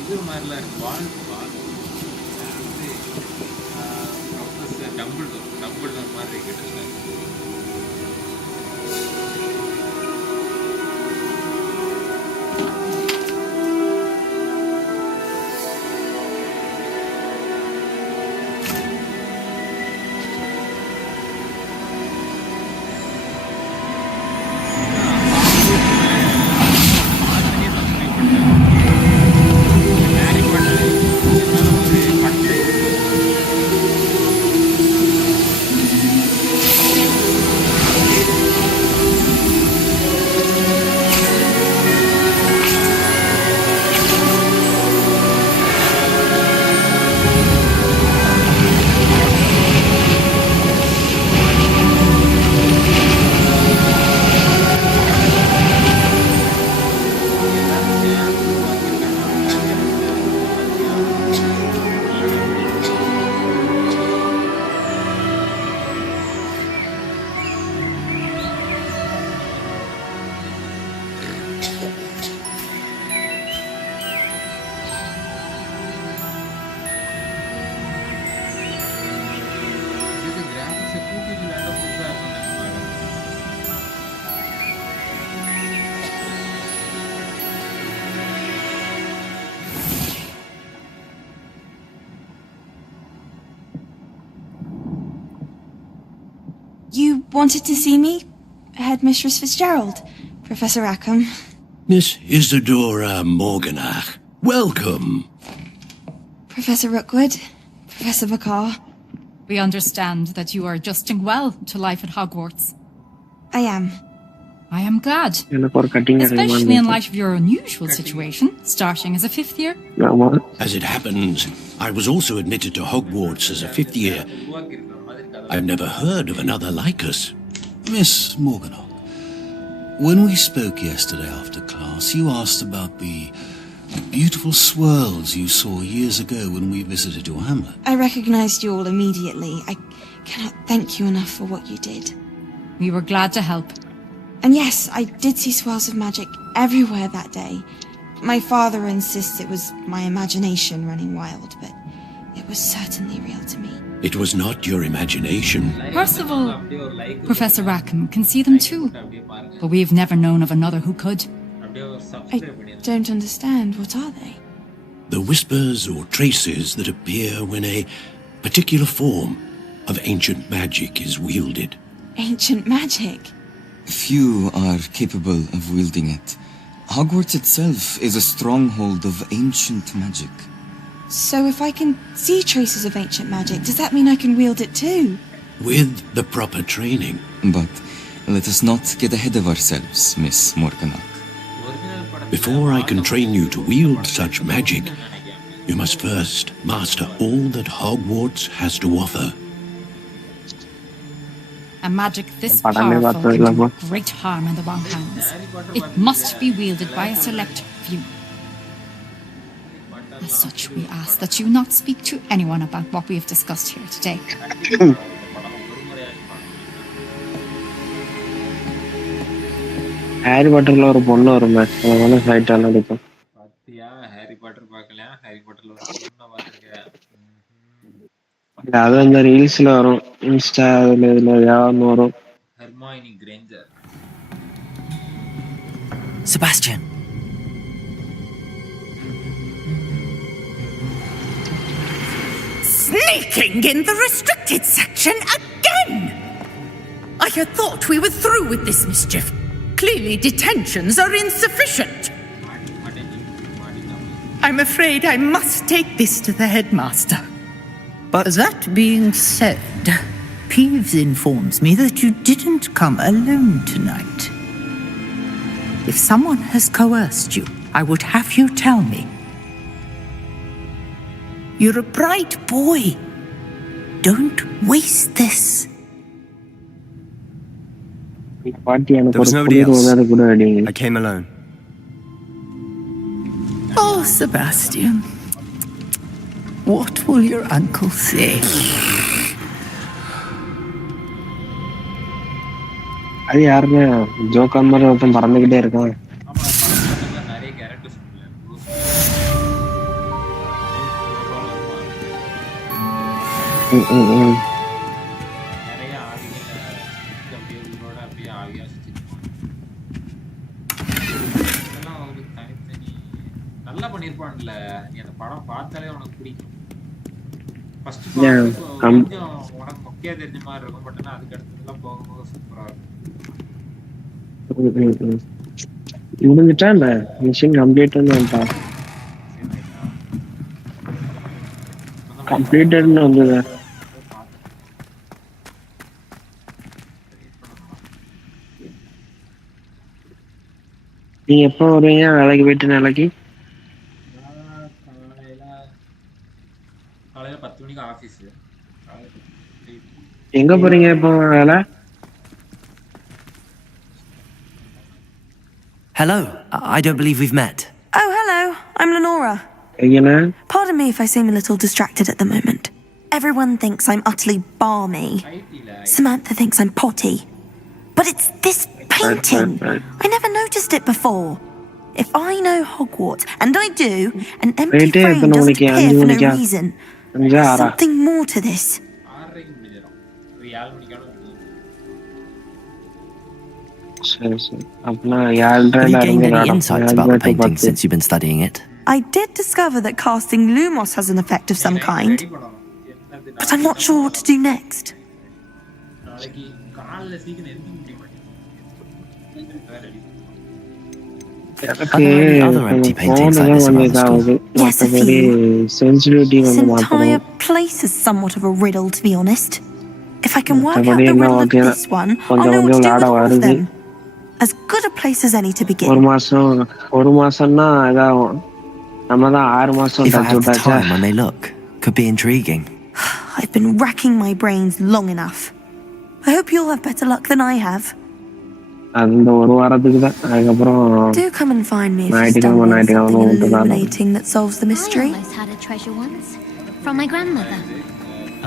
இது மாதிரிலாம் இருக்கு. ப்ரொஃபஸர் டம்பிள்டோர் மாதிரி கிட்டத்தட்ட. wanted to see me? Headmistress Fitzgerald, Professor Rackham. Miss Isadora Morganach, welcome. Professor Rookwood, Professor Bakar. We understand that you are adjusting well to life at Hogwarts. I am. I am glad. Especially in light of your unusual situation, starting as a 5th year. As it happens, I was also admitted to Hogwarts as a 5th year. I've never heard of another like us. Miss Morganach, when we spoke yesterday after class, you asked about the beautiful swirls you saw years ago when we visited your hamlet. I recognized you all immediately. I cannot thank you enough for what you did. We were glad to help. And yes, I did see swirls of magic everywhere that day. My father insists it was my imagination running wild, but it was certainly real to me. It was not your imagination. Percival, Professor Rackham can see them too, but we've never known of another who could. I don't understand. What are they? The whispers or traces that appear when a particular form of ancient magic is wielded. Ancient magic? Few are capable of wielding it. Hogwarts itself is a stronghold of ancient magic. So if I can see traces of ancient magic, does that mean I can wield it too? With the proper training. But let us not get ahead of ourselves, Miss Morganach. Before I can train you to wield such magic, you must first master all that Hogwarts has to offer. A magic this powerful can do great harm in the wrong hands. It must be wielded by a select few. As such, we ask that you not speak to anyone about what we have discussed here today. Harry Potter ஒரு பொண்ணு வருமே அதனால fight ஆன இருக்கும் பாத்தியா Harry Potter பார்க்கலையா Harry பாட்டர்ல ஒரு பொண்ணு பாத்துருக்கேன் அது அந்த ரீல்ஸ்ல வரும் இன்ஸ்டா இதுல யாரும் வரும் Hermione Granger Sebastian. Sneaking in the restricted section again! I had thought we were through with this mischief. Clearly detentions are insufficient. I'm afraid I must take this to the headmaster. But that being said, Peeves informs me that you didn't come alone tonight. If someone has coerced you, I would have you tell me. You're a bright boy. Don't waste this. There was nobody else. I came alone. Oh, Sebastian. What will your uncle say? அது யாருன்னு joker மாதிரி ஒருத்தன் பறந்துகிட்டே இருக்கான் நிறைய characters நிறைய ஆவிகள் அப்படியே உங்களோட அப்படியே ஆவியா சுத்திருப்பாங்க இதெல்லாம் ஒரு தனித்தனி நல்லா பண்ணிருப்பான்ல நீ அந்த படம் பார்த்தாலே உனக்கு பிடிக்கும் ஃபர்ஸ்ட் கொஞ்சம் உனக்கு மொக்கையா தெரிஞ்ச மாதிரி இருக்கும் பட் ஆனால் அதுக்கு அடுத்ததுலாம் போக போக சூப்பரா இருக்கும் முடிஞ்சிட்டா இல்ல மிஷின் கம்ப்ளீட்னு வந்துட்டா கம்ப்ளீட்டட்னு வந்தது நீங்க எப்போ வருவீங்க வேலைக்கு போயிட்டு நாளைக்கு காலையில 10 மணிக்கு ஆபீஸ் எங்க போறீங்க இப்போ வேலை Hello. I don't believe we've met. Oh, hello. I'm Lenora. Pardon me if I seem a little distracted at the moment. Everyone thinks I'm utterly balmy. Samantha thinks I'm potty. But it's this painting. I never noticed it before. If I know Hogwarts, and I do, an empty frame doesn't appear for no reason. There's something more to this. Have you gained any insights about the painting since you've been studying it? I did discover that casting Lumos has an effect of some kind, but I'm not sure what to do next. காலைல சீக்கிரம் எந்திரிக்க முடிய மாட்டேங்குது. எனக்கு phone தான் கொஞ்சம் இதாகுது. Yes, a மற்றபடி few. sensitivity This கொஞ்சம் entire மாத்தணும். place is somewhat of a riddle, to be honest. If I can work out மற்றபடி the எல்லாம் riddle of ஓகே தான். this one, I'll கொஞ்சம் know what to கொஞ்சம் do with விளையாட all of வருது. them. As good a place as any to begin. ஒரு மாசம்னா இதாகும். நம்ம தான் 6 மாசம் If I touch have the விட்டாச்சா. time when they look, could be intriguing. I've been racking my brains long enough. I hope you'll have better luck than I have. அது இந்த ஒரு வாரத்துக்கு தான். அதுக்கப்புறம் Do come and find me if you ஞாயிற்றுக்கிழமை stumble on something விட்டு தான். illuminating that solves the I mystery. almost had a treasure once. From my grandmother.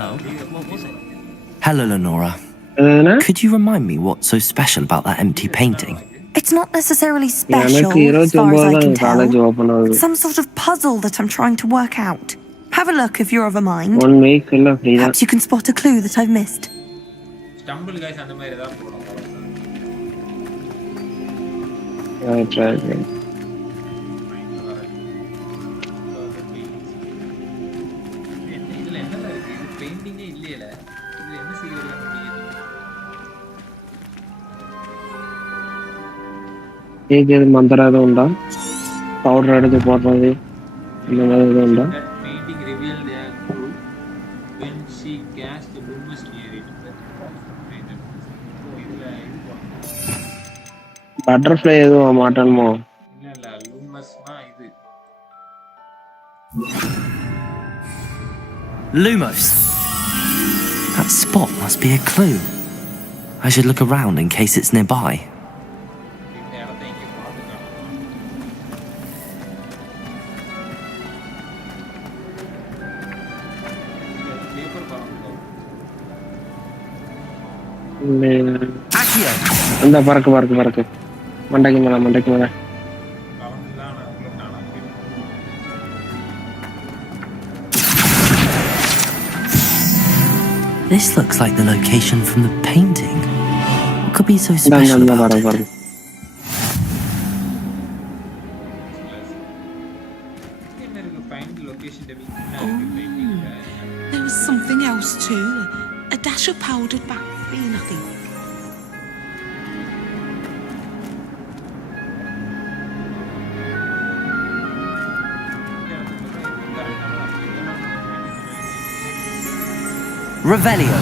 Oh, what was it? Hello, Lenora. Could you remind me what's so special about that empty painting? It's not necessarily special, எனக்கு as far as I can tell. College open ஆகுது. It's some sort of puzzle that I'm trying to work out. Have a look if you're of a mind. 1 week இல்ல free தான். Perhaps you can spot a clue that I've missed. Stumble guys அந்த மாதிரி ஏதாவது போடுவோம். Try. இதுல என்னடா இருக்கு? இது பெயிண்டிங்கே இல்லையல. இதுல என்ன செய்யறது அப்படிங்கிறது. ஏதாவது மந்திரம் ஏதாவது உண்டா? பவுடர் எடுத்து போடுறது இந்த மாதிரி ஏதாவது உண்டா? That painting revealed a clue when she cast the luminous near it. Butterfly எதுவும் மாட்டணுமோ? இல்ல லூமஸ்னா இது. Lumos. That spot must be a clue. I should look around in case it's nearby. இந்த இடத்தை இங்க பாத்துக்கலாம். பேப்பர் பாருங்க. அந்த பறக்கு மண்டைக்கு மேல This looks like the location from the painting. What could be so special about it? There was something else too. A dash of powdered back bean, I think. Revelio.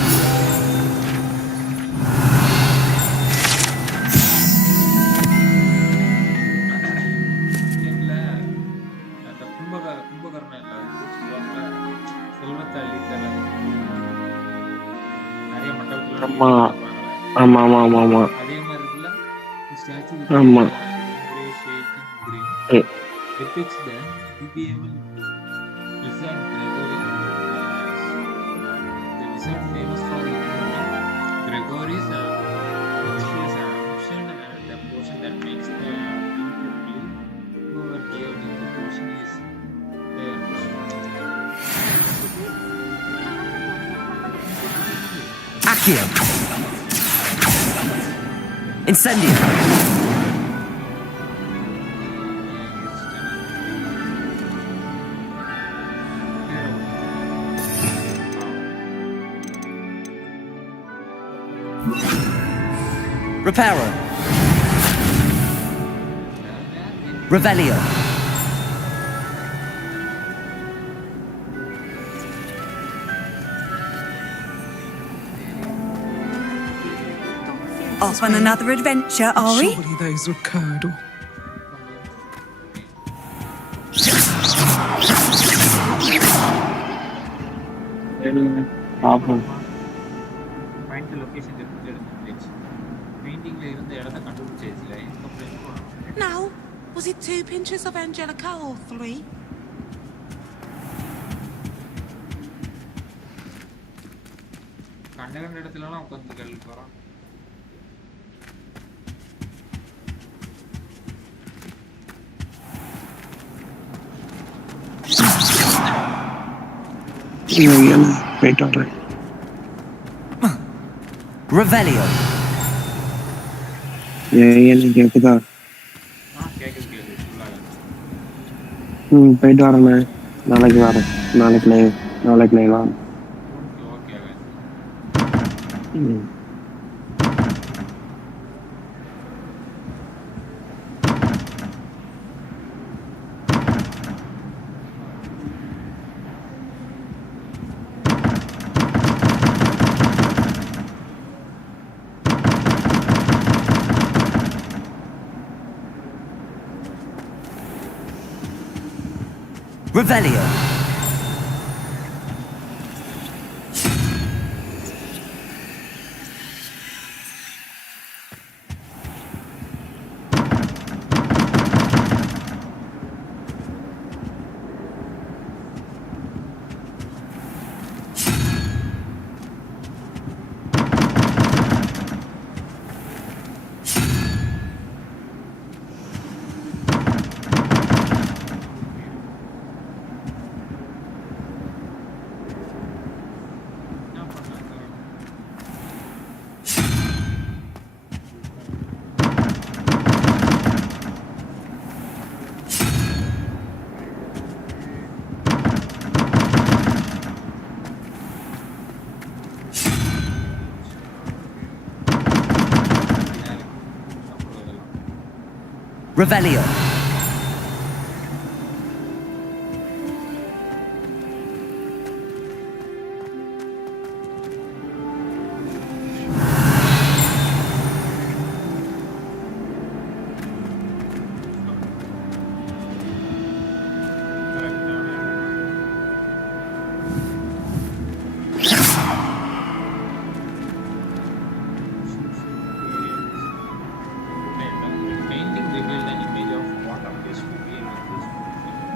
ஆமா depicts the medieval wizard Gregory, the wizard famous for ignoring Gregory's conscious action and the potion that makes the incomplete. Whoever gave him the potion is Accio. Incendio. Reparo. Revelio. Off on another adventure, are we? Surely those were curdle. Find the location depicted in the image. Painting la irundha edatha kandupidichadhula incomplete poranum. Now, was it 2 pinches of Angelica or 3? கண்ட இடத்துலலாம் உட்காந்து கேள்வி போறோம். Revelio. கேக்குதா? கேக்குது. போயிட்டு வரேண்ணே. நாளைக்கு வரேன். நாளைக்கு நைட் வரேன். Okay. Revelio. Revelio.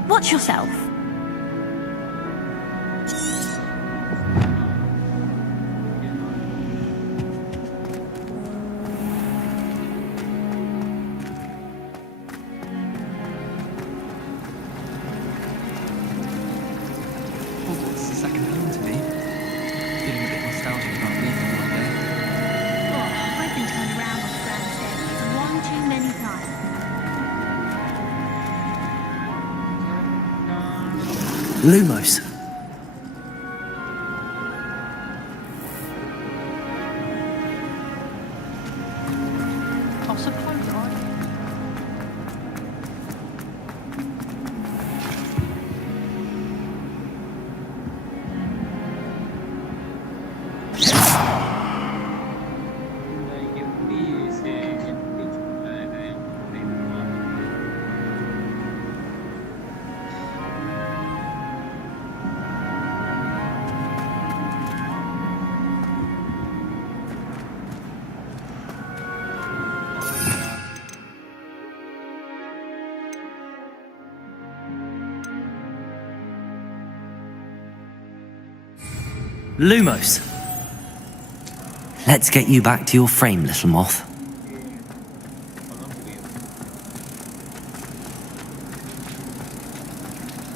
Watch yourself. Hogwarts is second home to me. Feeling a bit nostalgic about leaving one day. Oh, I've been turned around on the grand staircase one too many times. Lumos. Toss a coin on. Lumos. Let's get you back to your frame, little moth.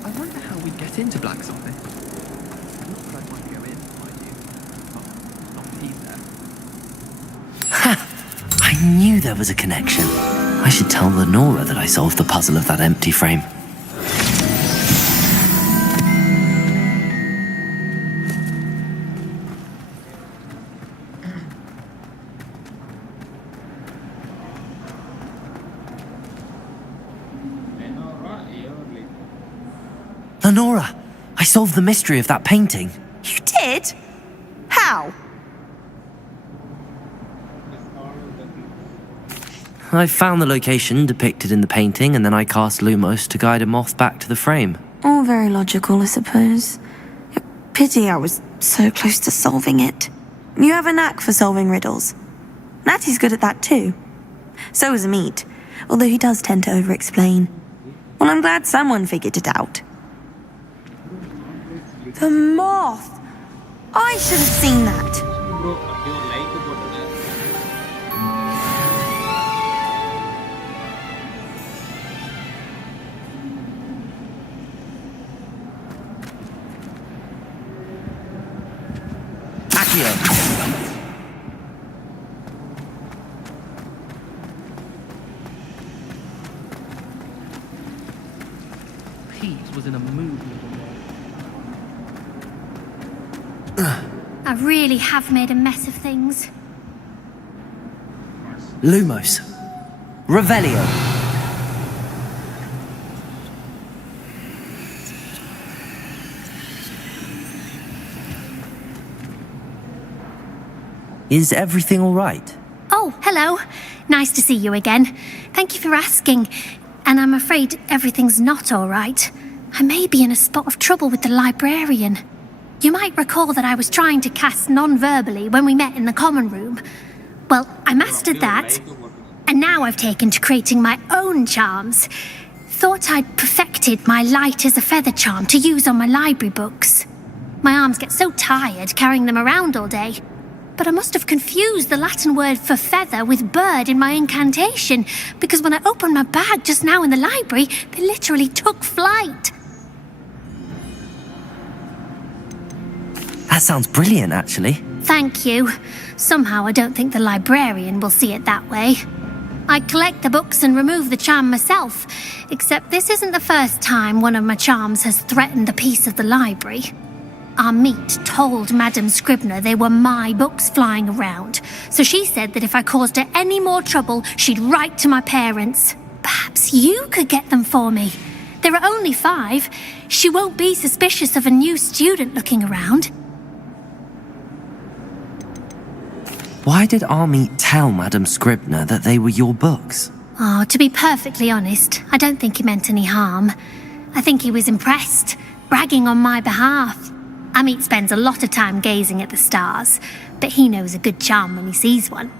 I wonder how we get into blacksmithing. Not that I'd want to go in, mind you. Well, not with Eve there. Ha! I knew there was a connection. I should tell Lenora that I solved the puzzle of that empty frame. Lenora, I solved the mystery of that painting. You did? How? I found the location depicted in the painting, and then I cast Lumos to guide a moth back to the frame. All very logical, I suppose. Pity I was so close to solving it. You have a knack for solving riddles. Natty's good at that too. So is Amit, although he does tend to over-explain. Well, I'm glad someone figured it out. The moth! I should have seen that. Peeves was in a mood. I really have made a mess of things. Lumos. Revelio. Is everything all right? Oh, hello. Nice to see you again. Thank you for asking. And I'm afraid everything's not all right. I may be in a spot of trouble with the librarian. You might recall that I was trying to cast non-verbally when we met in the common room. Well, I mastered that, and now I've taken to creating my own charms. Thought I'd perfected my light as a feather charm to use on my library books. My arms get so tired carrying them around all day. But I must have confused the Latin word for feather with bird in my incantation, because when I opened my bag just now in the library, they literally took flight. That sounds brilliant, actually. Thank you. Somehow I don't think the librarian will see it that way. I collect the books and remove the charm myself, except this isn't the first time one of my charms has threatened the peace of the library. Our meet told Madame Scribner they were my books flying around, so she said that if I caused her any more trouble, she'd write to my parents. Perhaps you could get them for me. There are only 5. She won't be suspicious of a new student looking around. Why did Army tell Madame Scribner that they were your books? Oh, to be perfectly honest, I don't think he meant any harm. I think he was impressed, bragging on my behalf. Amit spends a lot of time gazing at the stars, but he knows a good charm when he sees one.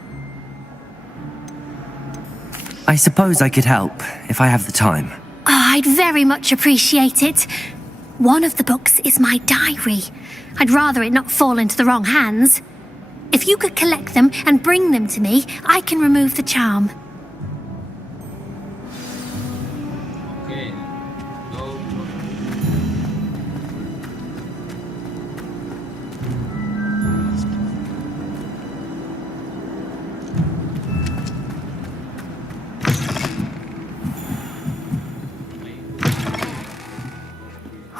I suppose I could help, if I have the time. Oh, I'd very much appreciate it. One of the books is my diary. I'd rather it not fall into the wrong hands. If you could collect them and bring them to me, I can remove the charm. Okay. Go.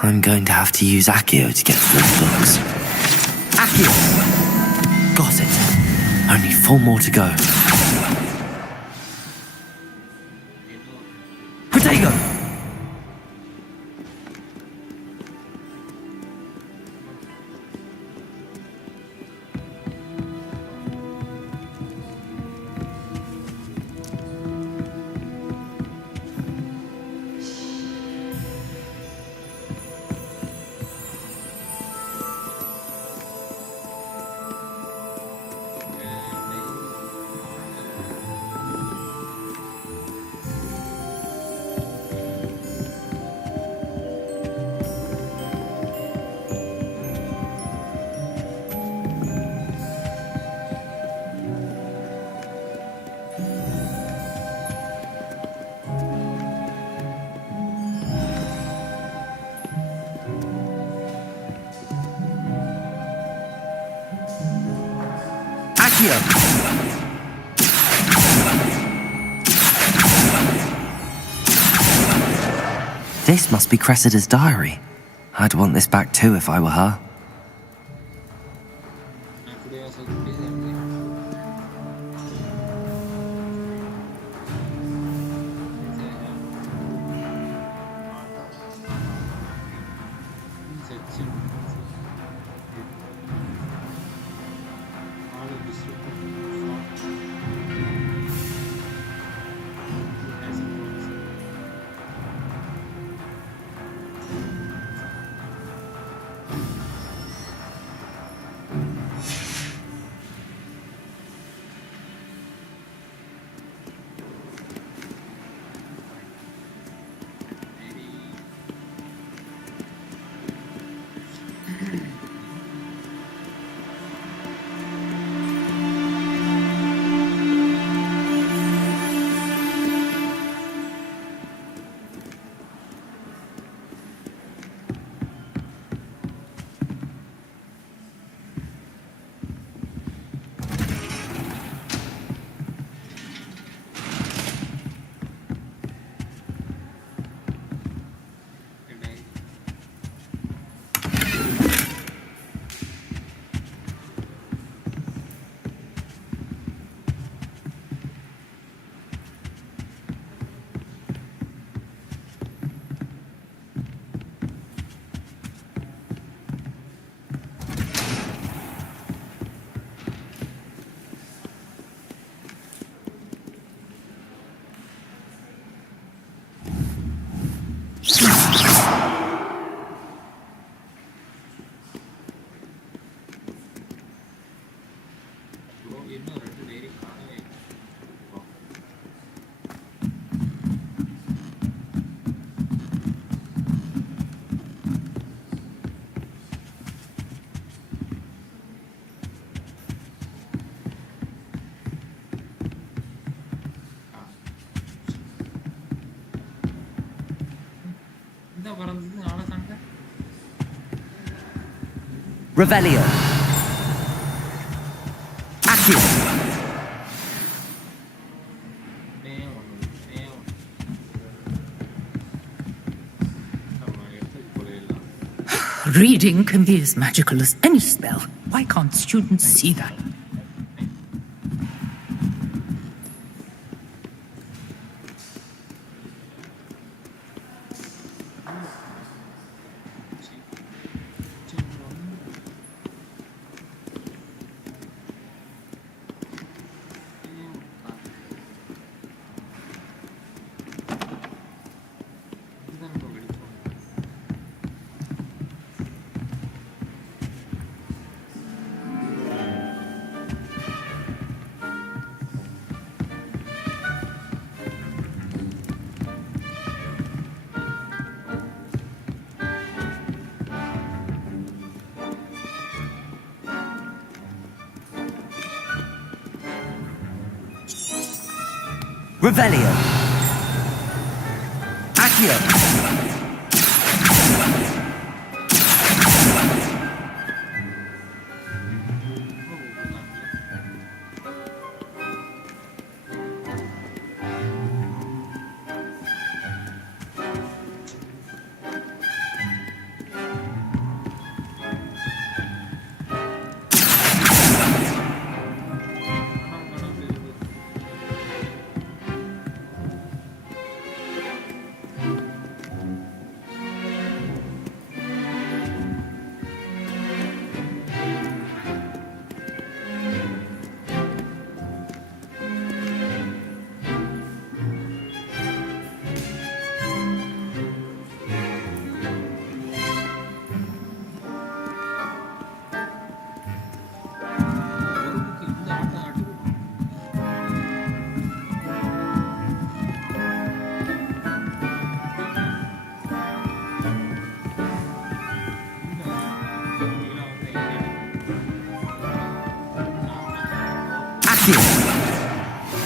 I'm going to have to use Accio to get to those books. Accio! Got it. Only 4 more to go. Potato! This must be Cressida's diary. I'd want this back too if I were her. Revelio. Accio. Reading can be as magical as any spell. Why can't students see that? Revelio. Accio.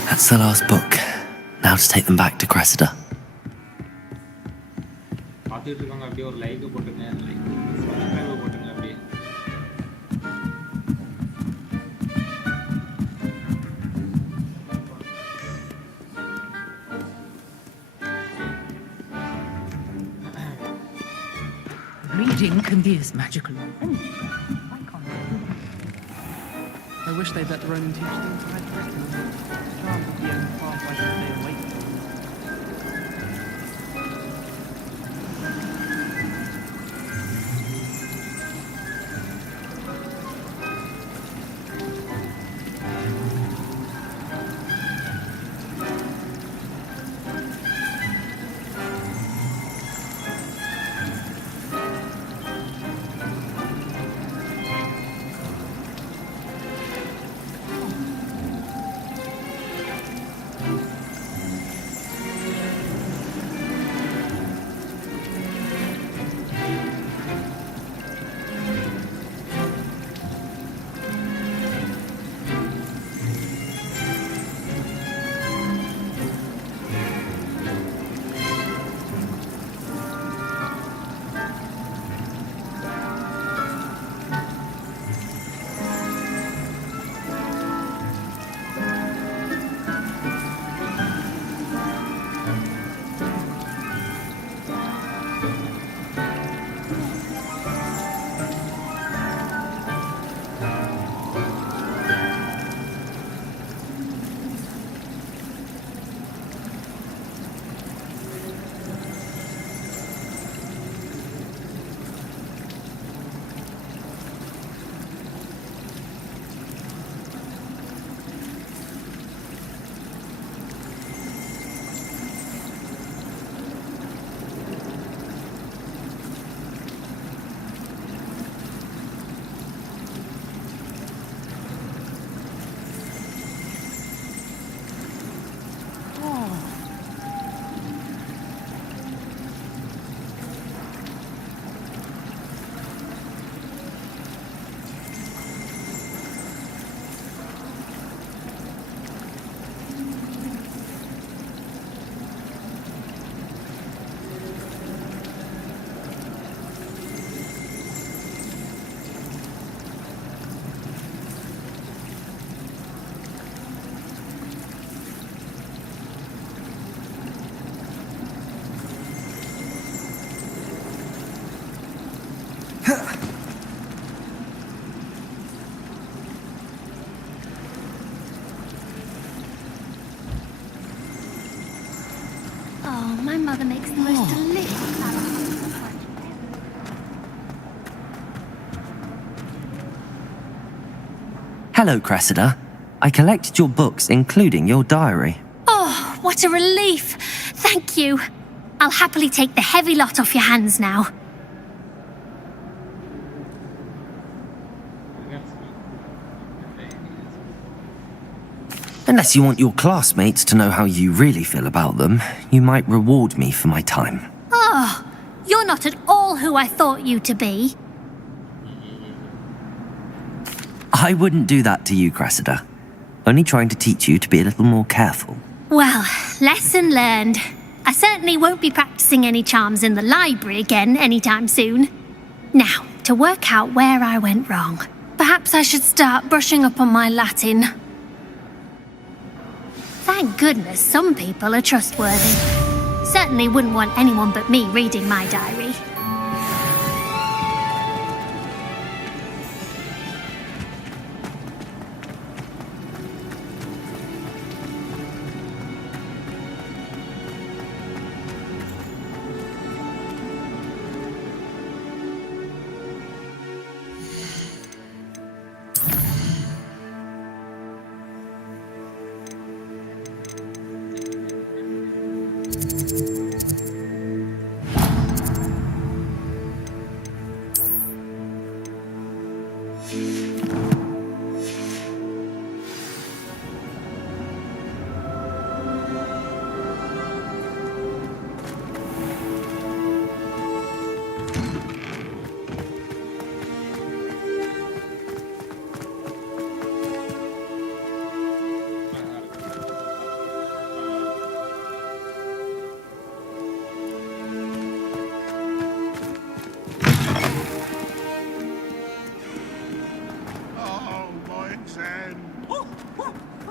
That's the last book. Now to take them back to Cressida. Reading can be as magical as anything. I wish they'd let the Roman teach things I had written. Charm would be only path I should stay awake from. My mother makes the most delicious salad. Hello, Cressida. I collected your books, including your diary. Oh, what a relief! Thank you. I'll happily take the heavy lot off your hands now. Unless you want your classmates to know how you really feel about them, you might reward me for my time. Oh, you're not at all who I thought you to be. I wouldn't do that to you, Cressida. Only trying to teach you to be a little more careful. Well, lesson learned. I certainly won't be practicing any charms in the library again anytime soon. Now, to work out where I went wrong. Perhaps I should start brushing up on my Latin. Thank goodness some people are trustworthy. Certainly wouldn't want anyone but me reading my diary.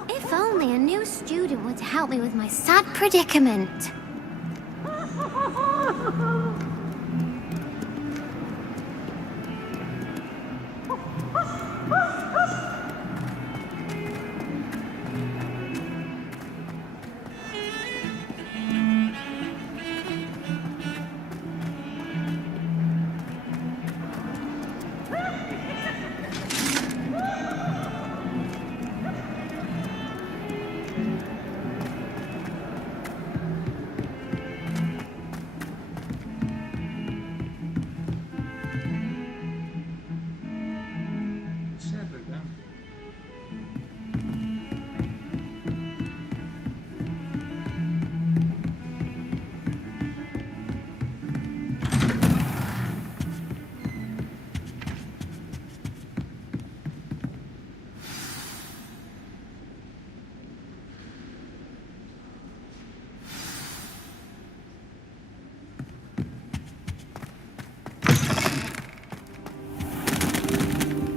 If only a new student were to help me with my sad predicament.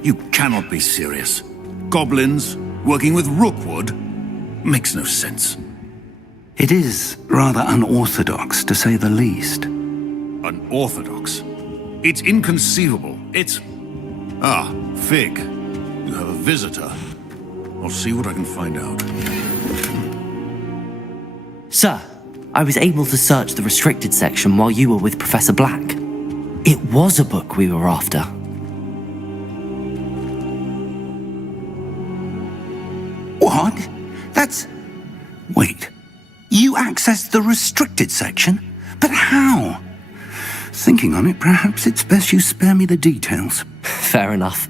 You cannot be serious. Goblins working with Rookwood makes no sense. It is rather unorthodox, to say the least. Unorthodox? It's inconceivable. It's... Ah, Fig. You have a visitor. I'll see what I can find out. Sir, I was able to search the restricted section while you were with Professor Black. It was a book we were after. What? That's... Wait. You accessed the restricted section? But how? Thinking on it, perhaps it's best you spare me the details. Fair enough.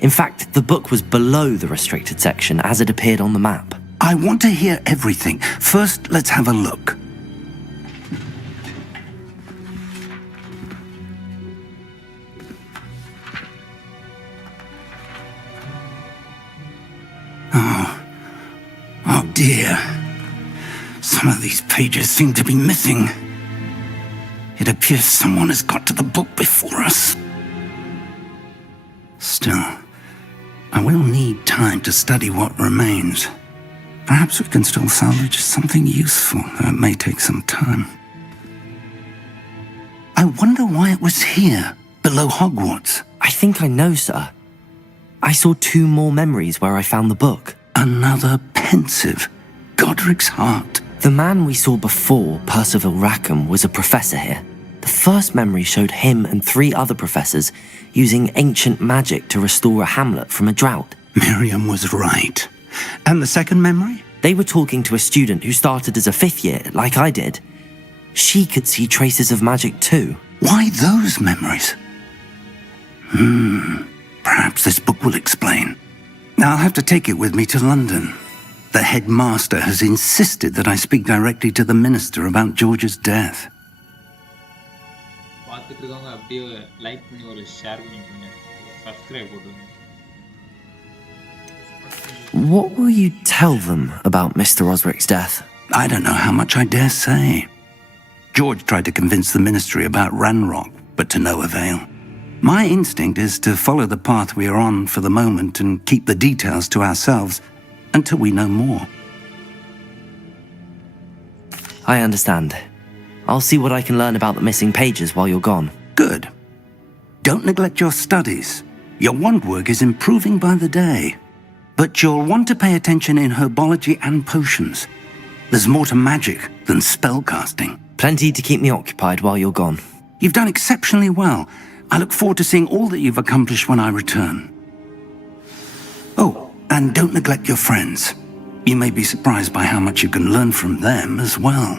In fact, the book was below the restricted section as it appeared on the map. I want to hear everything. First, let's have a look. Oh dear. Some of these pages seem to be missing. It appears someone has got to the book before us. Still, I will need time to study what remains. Perhaps we can still salvage something useful, though it may take some time. I wonder why it was here, below Hogwarts. I think I know, sir. I saw 2 more memories where I found the book. Another pensive. Godric's heart. The man we saw before, Percival Rackham, was a professor here. The first memory showed him and 3 other professors using ancient magic to restore a hamlet from a drought. Miriam was right. And the second memory? They were talking to a student who started as a 5th year, like I did. She could see traces of magic too. Why those memories? Perhaps this book will explain. Now I'll have to take it with me to London. The headmaster has insisted that I speak directly to the minister about George's death. பார்த்துட்டு இருக்கவங்க அப்படியே like பண்ணி ஒரு share பண்ணிக்கோங்க, subscribe போடுங்க. What will you tell them about Mr. Osric's death? I don't know how much I dare say. George tried to convince the ministry about Ranrock, but to no avail. My instinct is to follow the path we are on for the moment and keep the details to ourselves until we know more. I understand. I'll see what I can learn about the missing pages while you're gone. Good. Don't neglect your studies. Your wand work is improving by the day. But you'll want to pay attention in herbology and potions. There's more to magic than spellcasting. Plenty to keep me occupied while you're gone. You've done exceptionally well. I look forward to seeing all that you've accomplished when I return. Oh, and don't neglect your friends. You may be surprised by how much you can learn from them as well.